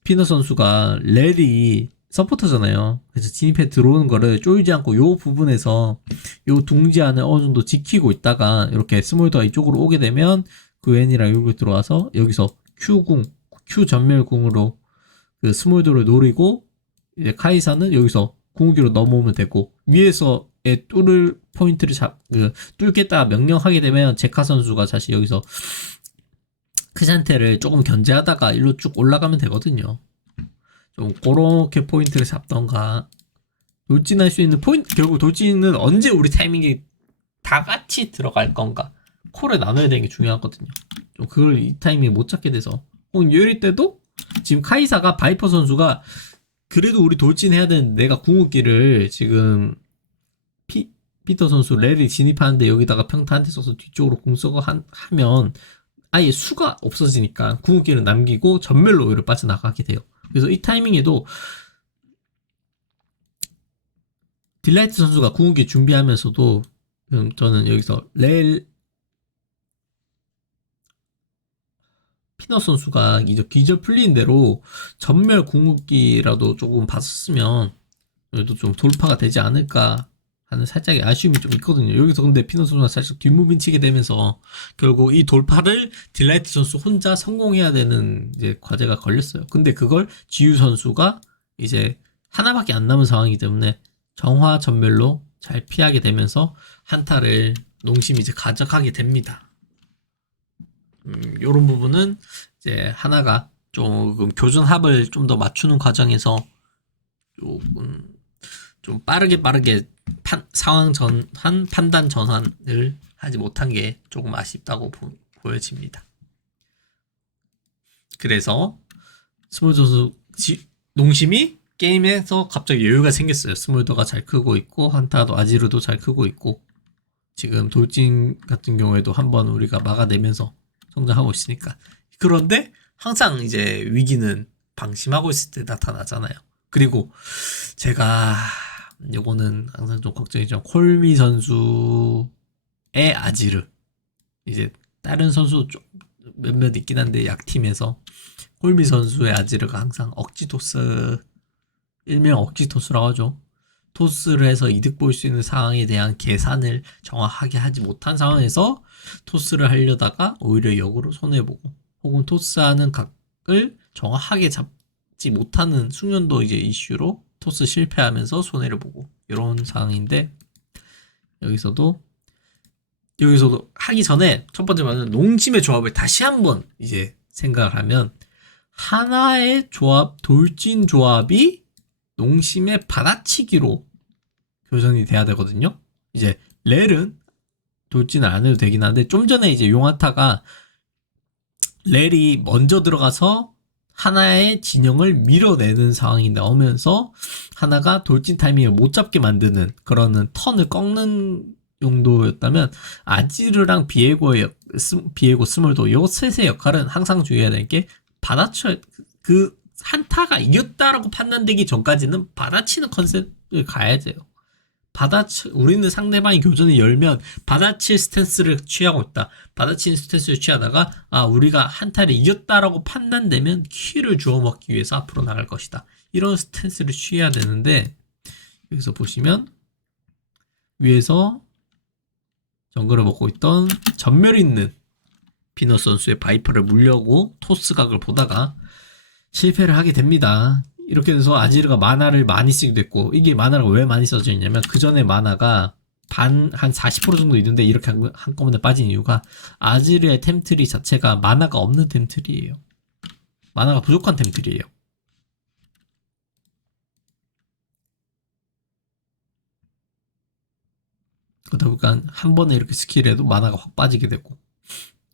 피너 선수가 렐이 서포터잖아요. 그래서 진입해 들어오는 거를 쪼이지 않고 요 부분에서 요 둥지 안을 어느 정도 지키고 있다가 이렇게 스몰더가 이쪽으로 오게 되면 그웬이랑 여기 들어와서 여기서 Q 전멸궁으로 그 스몰더를 노리고, 이제 카이사는 여기서 궁극기로 넘어오면 되고, 위에서의 뚫을 포인트를 뚫겠다 명령하게 되면 제카 선수가 사실 여기서 크샨테를 조금 견제하다가 일로 쭉 올라가면 되거든요. 좀 그렇게 포인트를 잡던가, 돌진할 수 있는 포인트, 결국 돌진은 언제 우리 타이밍에 다 같이 들어갈 건가, 콜을 나눠야 되는 게 중요하거든요. 좀 그걸 이 타이밍에 못 잡게 돼서, 혹은 요일 때도 지금 카이사가 바이퍼 선수가 그래도 우리 돌진해야 되는데 내가 궁극기를 지금 피터 선수 렐이 진입하는데 여기다가 평타 한 대 써서 뒤쪽으로 궁 써고 하면 아예 수가 없어지니까 궁극기를 남기고 전멸로 오히려 빠져나가게 돼요. 그래서 이 타이밍에도 딜라이트 선수가 궁극기 준비하면서도 저는 여기서 렐 피너 선수가 이제 기절 풀린 대로 전멸 궁극기라도 조금 봤었으면 그래도 좀 돌파가 되지 않을까 하는 살짝의 아쉬움이 좀 있거든요. 여기서 근데 피너 선수가 살짝 뒷무빙 치게 되면서 결국 이 돌파를 딜라이트 선수 혼자 성공해야 되는 이제 과제가 걸렸어요. 근데 그걸 지유 선수가 이제 하나밖에 안 남은 상황이기 때문에 정화 전멸로 잘 피하게 되면서 한타를 농심이 이제 가져가게 됩니다. 요런 부분은 이제 하나가 조금 교전합을 좀 더 맞추는 과정에서 조금 좀 빠르게 상황 전환, 판단 전환을 하지 못한 게 조금 아쉽다고 보여집니다. 그래서 스몰더 농심이 게임에서 갑자기 여유가 생겼어요. 스몰더가 잘 크고 있고 한타도 아지르도 잘 크고 있고, 지금 돌진 같은 경우에도 한번 우리가 막아내면서 성장하고 있으니까. 그런데 항상 이제 위기는 방심하고 있을 때 나타나잖아요. 그리고 제가 요거는 항상 좀 걱정이죠. 콜미 선수의 아지르, 이제 다른 선수 좀 몇몇 있긴 한데 약팀에서 콜미 선수의 아지르가 항상 억지 토스, 일명 억지 토스라고 하죠. 토스를 해서 이득 볼 수 있는 상황에 대한 계산을 정확하게 하지 못한 상황에서 토스를 하려다가 오히려 역으로 손해보고, 혹은 토스하는 각을 정확하게 잡지 못하는 숙련도 이제 이슈로 토스 실패하면서 손해를 보고, 이런 상황인데, 여기서도 하기 전에 첫 번째 말은 농심의 조합을 다시 한번 이제 생각을 하면, 하나의 조합, 돌진 조합이 농심의 받아치기로 교전이 돼야 되거든요. 이제 렐은 돌진을 안 해도 되긴 한데, 좀 전에 이제 용하타가 렐이 먼저 들어가서 하나의 진영을 밀어내는 상황이 나오면서 하나가 돌진 타이밍을 못 잡게 만드는 그런 턴을 꺾는 용도였다면, 아지르랑 비에고 스몰도 요 셋의 역할은 항상 주의해야 되는 게, 그 한타가 이겼다라고 판단되기 전까지는 받아치는 컨셉을 가야 돼요. 우리는 상대방이 교전을 열면 받아칠 스탠스를 취하고 있다. 받아치는 스탠스를 취하다가 우리가 한타를 이겼다라고 판단되면 키를 주워 먹기 위해서 앞으로 나갈 것이다. 이런 스탠스를 취해야 되는데, 여기서 보시면 위에서 정글을 먹고 있던 전멸 있는 피너 선수의 바이퍼를 물려고 토스 각을 보다가 실패를 하게 됩니다. 이렇게 돼서 아지르가 마나를 많이 쓰게 됐고, 이게 마나가 왜 많이 써져 있냐면, 그 전에 마나가 한 40% 정도 있는데 이렇게 한꺼번에 빠진 이유가, 아지르의 템트리 자체가 마나가 없는 템트리예요. 마나가 부족한 템트리예요. 그러다 보니까 한 번에 이렇게 스킬해도 마나가 확 빠지게 되고,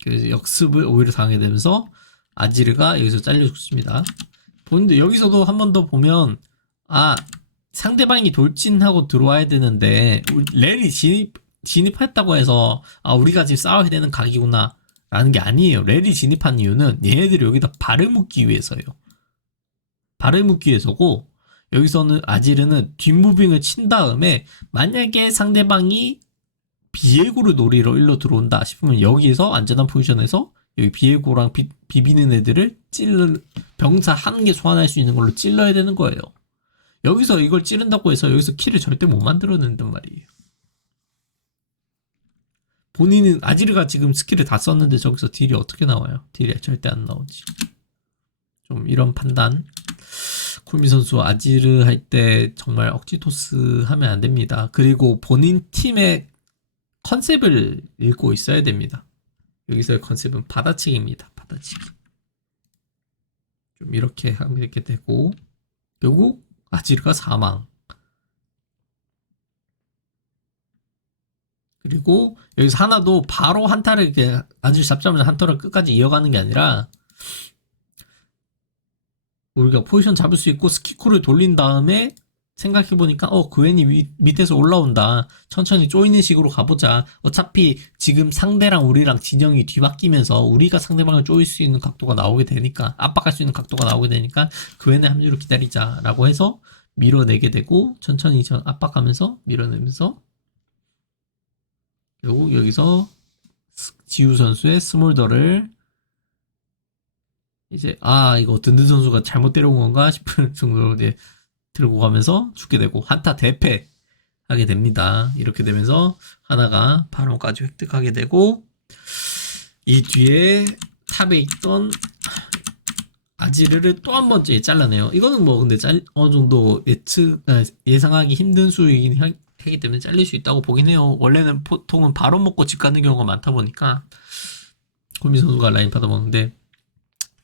그래서 역습을 오히려 당하게 되면서 아지르가 여기서 잘려 죽습니다. 보는데 여기서도 한 번 더 보면, 상대방이 돌진하고 들어와야 되는데 렐이 진입했다고 해서 우리가 지금 싸워야 되는 각이구나 라는 게 아니에요. 렐이 진입한 이유는 얘네들이 여기다 발을 묶기 위해서예요. 발을 묶기 위해서고, 여기서는 아지르는 뒷무빙을 친 다음에 만약에 상대방이 비에고를 노리러 일로 들어온다 싶으면 여기에서 안전한 포지션에서 여기 비에고랑 비비는 애들을 병사 한 개 소환할 수 있는 걸로 찔러야 되는 거예요. 여기서 이걸 찌른다고 해서 여기서 킬을 절대 못 만들어낸단 말이에요. 본인은 아지르가 지금 스킬을 다 썼는데 저기서 딜이 어떻게 나와요? 딜이 절대 안 나오지. 좀 이런 판단. 쿨미 선수 아지르 할 때 정말 억지 토스 하면 안 됩니다. 그리고 본인 팀의 컨셉을 읽고 있어야 됩니다. 여기서의 컨셉은 받아치기입니다. 받아치기. 좀 이렇게 하면 이렇게 되고, 결국 아지르가 사망. 그리고 여기서 하나도 바로 한타를 이렇게 아지르 잡자마자 한타를 끝까지 이어가는 게 아니라, 우리가 포지션 잡을 수 있고 스키코를 돌린 다음에 생각해보니까 그웬이 밑에서 올라온다. 천천히 쪼이는 식으로 가보자. 어차피 지금 상대랑 우리랑 진영이 뒤바뀌면서 우리가 상대방을 쪼일 수 있는 각도가 나오게 되니까, 압박할 수 있는 각도가 나오게 되니까 그웬의 합류를 기다리자 라고 해서 밀어내게 되고, 천천히 압박하면서 밀어내면서, 그리고 여기서 지우 선수의 스몰더를 이제 이거 든든 선수가 잘못 때려온 건가 싶은 정도로 이제 들고 가면서 죽게 되고 한타 대패하게 됩니다. 이렇게 되면서 하나가 바론까지 획득하게 되고, 이 뒤에 탑에 있던 아지르를 또 한 번째 잘라내요. 이거는 뭐 근데 어느 정도 예상하기 힘든 수이긴 하기 때문에 잘릴 수 있다고 보긴 해요. 원래는 보통은 바론 먹고 집 가는 경우가 많다 보니까 콜미 선수가 라인 받아먹는데,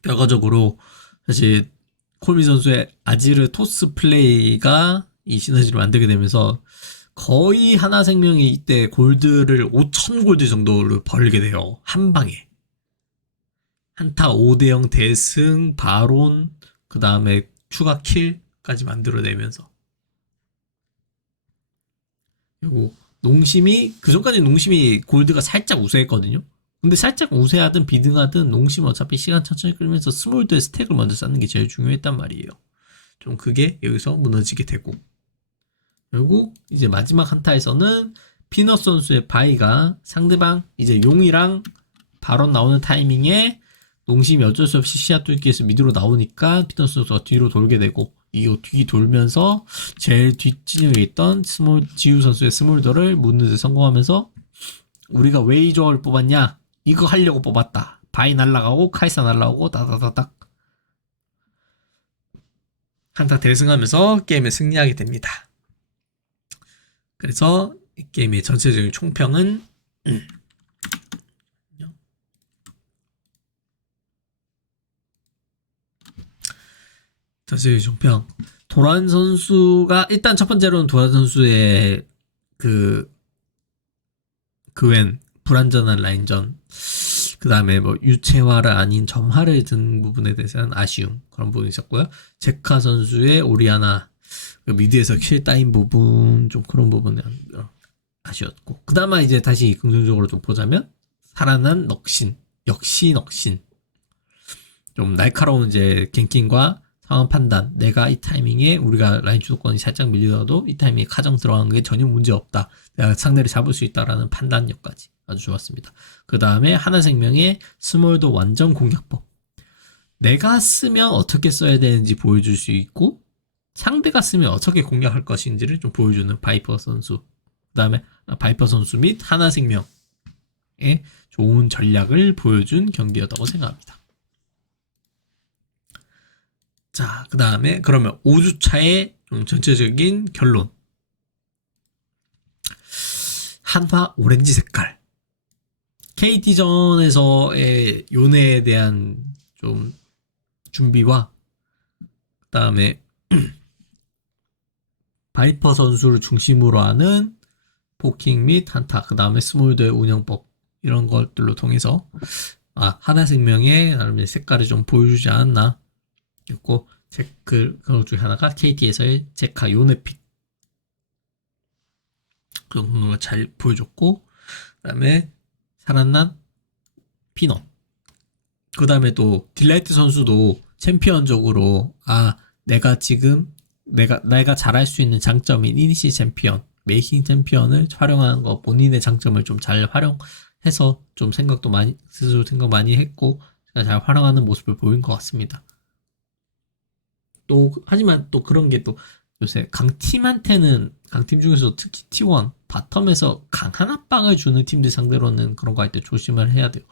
결과적으로 사실 콜미 선수의 아지르 토스 플레이가 이 시너지를 만들게 되면서 거의 하나생명이 이때 골드를 5,000 골드 정도를 벌게 돼요. 한 방에. 한타 5대0 대승, 바론, 그 다음에 추가 킬까지 만들어내면서. 그리고 농심이, 그전까지 농심이 골드가 살짝 우세했거든요. 근데 살짝 우세하든 비등하든 농심은 어차피 시간 천천히 끌면서 스몰드의 스택을 먼저 쌓는 게 제일 중요했단 말이에요. 좀 그게 여기서 무너지게 되고, 결국 이제 마지막 한타에서는 피넛 선수의 바이가 상대방 이제 용이랑 바론 나오는 타이밍에 농심이 어쩔 수 없이 시야 뚫기에서 미드로 나오니까 피넛 선수가 뒤로 돌게 되고, 이거 뒤 돌면서 제일 뒷진영에 있던 지우 선수의 스몰더를 묻는 데 성공하면서, 우리가 웨이저를 뽑았냐? 이거 하려고 뽑았다. 바이 날라가고 카이사 날라오고 다다다닥 한타 대승하면서 게임에 승리하게 됩니다. 그래서 이 게임의 전체적인 총평은 전체적인 총평, 도란 선수가 일단 첫 번째로는 도란 선수의 그웬 불안전한 라인전, 그 다음에 뭐 유채화를 아닌 점화를 든 부분에 대해서는 아쉬움, 그런 부분이 있었고요. 제카 선수의 오리아나 미드에서 킬 따인 부분, 좀 그런 부분은 아쉬웠고, 그나마 이제 다시 긍정적으로 좀 보자면 살아난 넋신, 역시 넋신. 좀 날카로운 이제 갱킹과 상황 판단, 내가 이 타이밍에 우리가 라인 주도권이 살짝 밀리더라도 이 타이밍에 카정 들어가는 게 전혀 문제 없다, 내가 상대를 잡을 수 있다라는 판단력까지 아주 좋았습니다. 그 다음에 하나생명의 스몰도 완전 공략법, 내가 쓰면 어떻게 써야 되는지 보여줄 수 있고 상대가 쓰면 어떻게 공략할 것인지를 좀 보여주는 바이퍼 선수, 그 다음에 바이퍼 선수 및 하나생명의 좋은 전략을 보여준 경기였다고 생각합니다. 자, 그 다음에 그러면 5주차의 좀 전체적인 결론. 한화 오렌지 색깔. KT전에서의 요네에 대한 좀 준비와, 그 다음에 바이퍼 선수를 중심으로 하는 포킹 및 한타, 그 다음에 스몰드의 운영법, 이런 것들로 통해서 하나생명의 나름의 색깔을 좀 보여주지 않았나. 그리고 그것 중에 하나가 KT에서의 제카 요네픽. 그런 부분을 잘 보여줬고, 그다음에 살아난 피넛. 그다음에 또 딜라이트 선수도 챔피언적으로 내가 지금 내가 잘할 수 있는 장점인 이니시 챔피언, 메이킹 챔피언을 활용하는 거, 본인의 장점을 좀 잘 활용해서 좀 생각도 많이 스스로 생각 많이 했고 잘 활용하는 모습을 보인 것 같습니다. 또 하지만 또 그런 게 또 요새 강팀한테는 강팀 중에서 특히 T1 바텀에서 강한 압박을 주는 팀들 상대로는 그런 거 할 때 조심을 해야 돼요.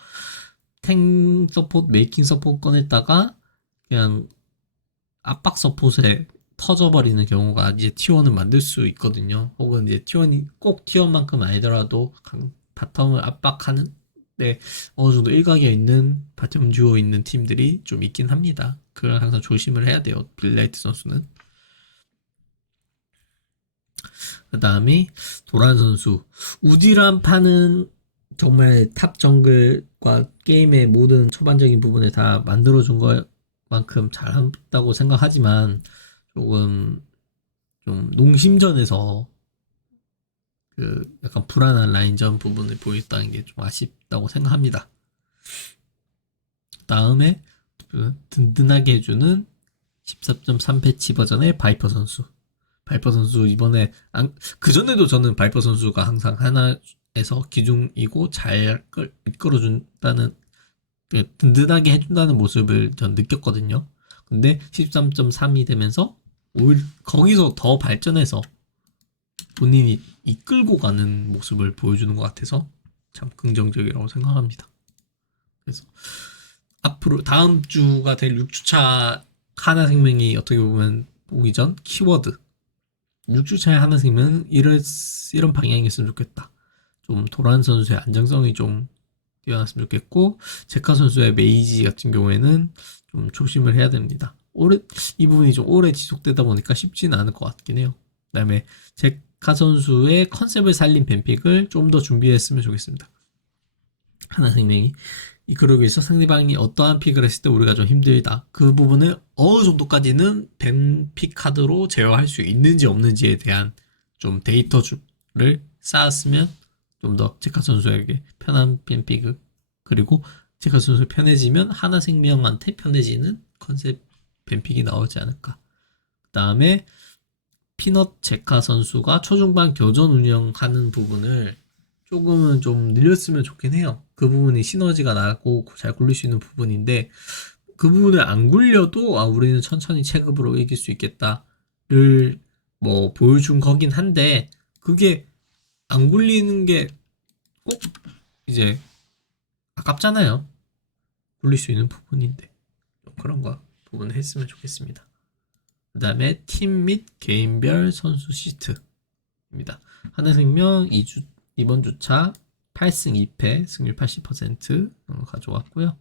탱 서포트, 메이킹 서포트 꺼냈다가 그냥 압박 서폿에 터져버리는 경우가 이제 T1은 만들 수 있거든요. 혹은 이제 T1이 꼭 T1만큼 아니더라도 바텀을 압박하는 데 어느 정도 일각에 있는 바텀 듀오 있는 팀들이 좀 있긴 합니다. 그걸 항상 조심을 해야 돼요. 빌라이트 선수는. 그 다음에 도란 선수. 우디란 판은 정말 탑 정글과 게임의 모든 초반적인 부분을 다 만들어준 것만큼 잘한다고 생각하지만 조금 좀 농심전에서 그 약간 불안한 라인전 부분을 보였다는 게 좀 아쉽다고 생각합니다. 다음에 그 든든하게 해주는 14.3 패치 버전의 바이퍼 선수. 바이퍼 선수 이번에 그전에도 저는 바이퍼 선수가 항상 하나에서 기둥이고 잘 이끌어준다는 든든하게 해준다는 모습을 전 느꼈거든요. 근데 13.3이 되면서 오히려 거기서 더 발전해서 본인이 이끌고 가는 모습을 보여주는 것 같아서 참 긍정적이라고 생각합니다. 그래서 앞으로 다음 주가 될 6주차 하나생명이 어떻게 보면 보기 전 키워드 6주차에 하나생명은 이런 방향이었으면 좋겠다. 좀 도란 선수의 안정성이 좀 뛰어났으면 좋겠고 제카 선수의 메이지 같은 경우에는 좀 조심을 해야 됩니다. 이 부분이 좀 오래 지속되다 보니까 쉽지는 않을 것 같긴 해요. 그 다음에 제카 선수의 컨셉을 살린 뱀픽을 좀 더 준비했으면 좋겠습니다. 하나생명이 그러기 위해서 상대방이 어떠한 픽을 했을 때 우리가 좀 힘들다. 그 부분을 어느 정도까지는 뱀픽 카드로 제어할 수 있는지 없는지에 대한 좀 데이터를 쌓았으면 좀 더 제카 선수에게 편한 뱀픽을 그리고 제카 선수 편해지면 하나생명한테 편해지는 컨셉 뱀픽이 나오지 않을까. 그 다음에 피넛 제카 선수가 초중반 교전 운영하는 부분을 조금은 좀 늘렸으면 좋긴 해요. 그 부분이 시너지가 나고 잘 굴릴 수 있는 부분인데 그 부분을 안 굴려도 우리는 천천히 체급으로 이길 수 있겠다를 뭐 보여준 거긴 한데 그게 안 굴리는 게 꼭 이제 아깝잖아요. 굴릴 수 있는 부분인데 그런 거 부분을 했으면 좋겠습니다. 그 다음에 팀 및 개인별 선수 시트입니다. 하나생명 이번 주차 8승 2패 승률 80% 가져왔고요.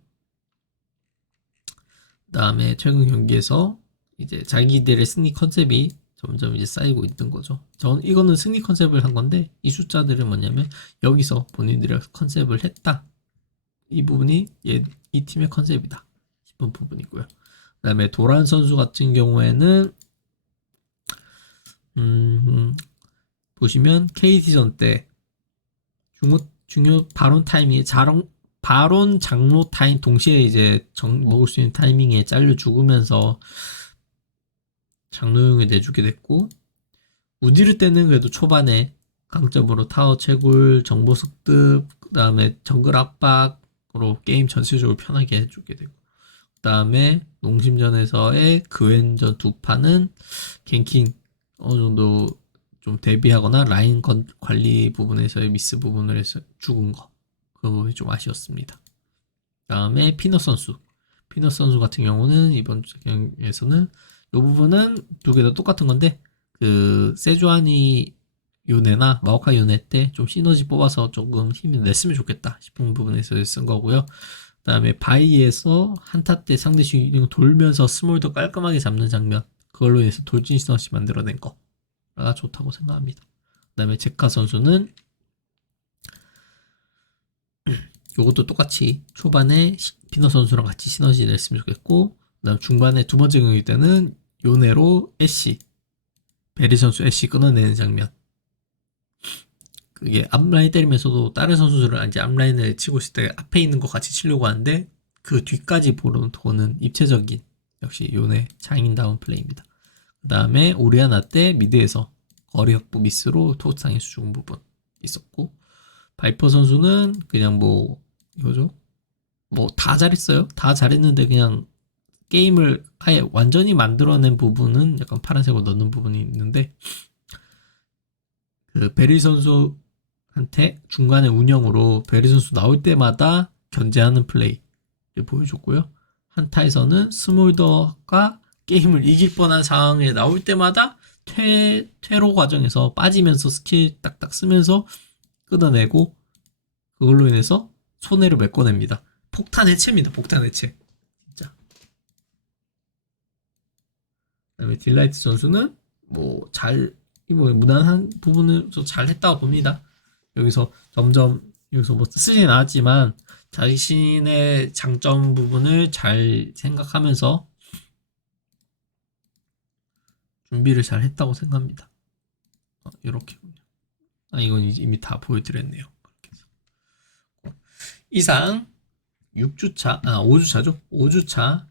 그 다음에 최근 경기에서 이제 자기들의 승리 컨셉이 점점 이제 쌓이고 있는 거죠. 이거는 승리 컨셉을 한 건데 이 숫자들은 뭐냐면 여기서 본인들의 컨셉을 했다. 이 부분이 이 팀의 컨셉이다 싶은 부분이고요. 그 다음에 도란 선수 같은 경우에는 보시면 KT전 때 중요 발언 타이밍에 발언 장로 타임 동시에 이제 먹을 수 있는 타이밍에 잘려 죽으면서 장로용을 내주게 됐고 우디르 때는 그래도 초반에 강점으로 타워 채굴, 정보 습득, 그 다음에 정글 압박으로 게임 전체적으로 편하게 해주게 되고 그 다음에 농심전에서의 그웬전 두 판은 갱킹 어느 정도 좀 대비하거나 라인 관리 부분에서의 미스 부분을 해서 죽은 거 그 부분이 좀 아쉬웠습니다. 그 다음에 피넛 선수 같은 경우는 이번 경기에서는 이 부분은 두 개 다 똑같은 건데 그 세주아니 요네나 마오카 요네 때 좀 시너지 뽑아서 조금 힘을 냈으면 좋겠다 싶은 부분에서 쓴 거고요. 그 다음에 바이에서 한타 때 상대 주인공 돌면서 스몰도 깔끔하게 잡는 장면 그걸로 인해서 돌진 시너지 만들어낸 거가 좋다고 생각합니다. 그 다음에 제카 선수는 요것도 똑같이 초반에 피너 선수랑 같이 시너지 냈으면 좋겠고 그 다음 중반에 두 번째 경기 때는 요네로 애쉬 베리 선수 애쉬 끊어내는 장면 그게 앞라인 때리면서도 다른 선수들은 이제 앞라인을 치고 있을 때 앞에 있는 것 같이 치려고 하는데 그 뒤까지 보는 입체적인 역시 요네 차잉다운 플레이입니다. 그 다음에 오리아나 때 미드에서 거리 확보 미스로 토스상에서 죽은 부분 있었고, 바이퍼 선수는 그냥 뭐 이거죠. 뭐 다 잘했어요. 다 잘했는데 그냥 게임을 아예 완전히 만들어낸 부분은 약간 파란색으로 넣는 부분이 있는데, 그 베리 선수한테 중간에 운영으로 베리 선수 나올 때마다 견제하는 플레이를 보여줬고요. 한타에서는 스몰더가 게임을 이길 뻔한 상황에 나올 때마다 퇴로 과정에서 빠지면서 스킬 딱딱 쓰면서 끊어내고, 그걸로 인해서 손해를 메꿔냅니다. 폭탄 해체입니다. 폭탄 해체. 진짜. 그다음에 딜라이트 선수는 뭐 무난한 부분을 잘 했다고 봅니다. 여기서 점점 여기서 뭐 쓰진 않았지만 자신의 장점 부분을 잘 생각하면서 준비를 잘 했다고 생각합니다. 이렇게군요. 이건 이미 다 보여드렸네요. 그렇게 해서. 이상 5주차죠. 5주차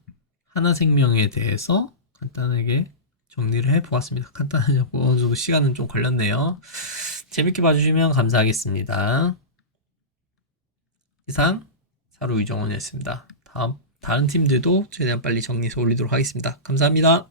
하나생명에 대해서 간단하게 정리를 해보았습니다. 간단하고 어느 정도 시간은 좀 걸렸네요. 재밌게 봐주시면 감사하겠습니다. 이상 사루 이정원이었습니다. 다른 팀들도 최대한 빨리 정리해서 올리도록 하겠습니다. 감사합니다.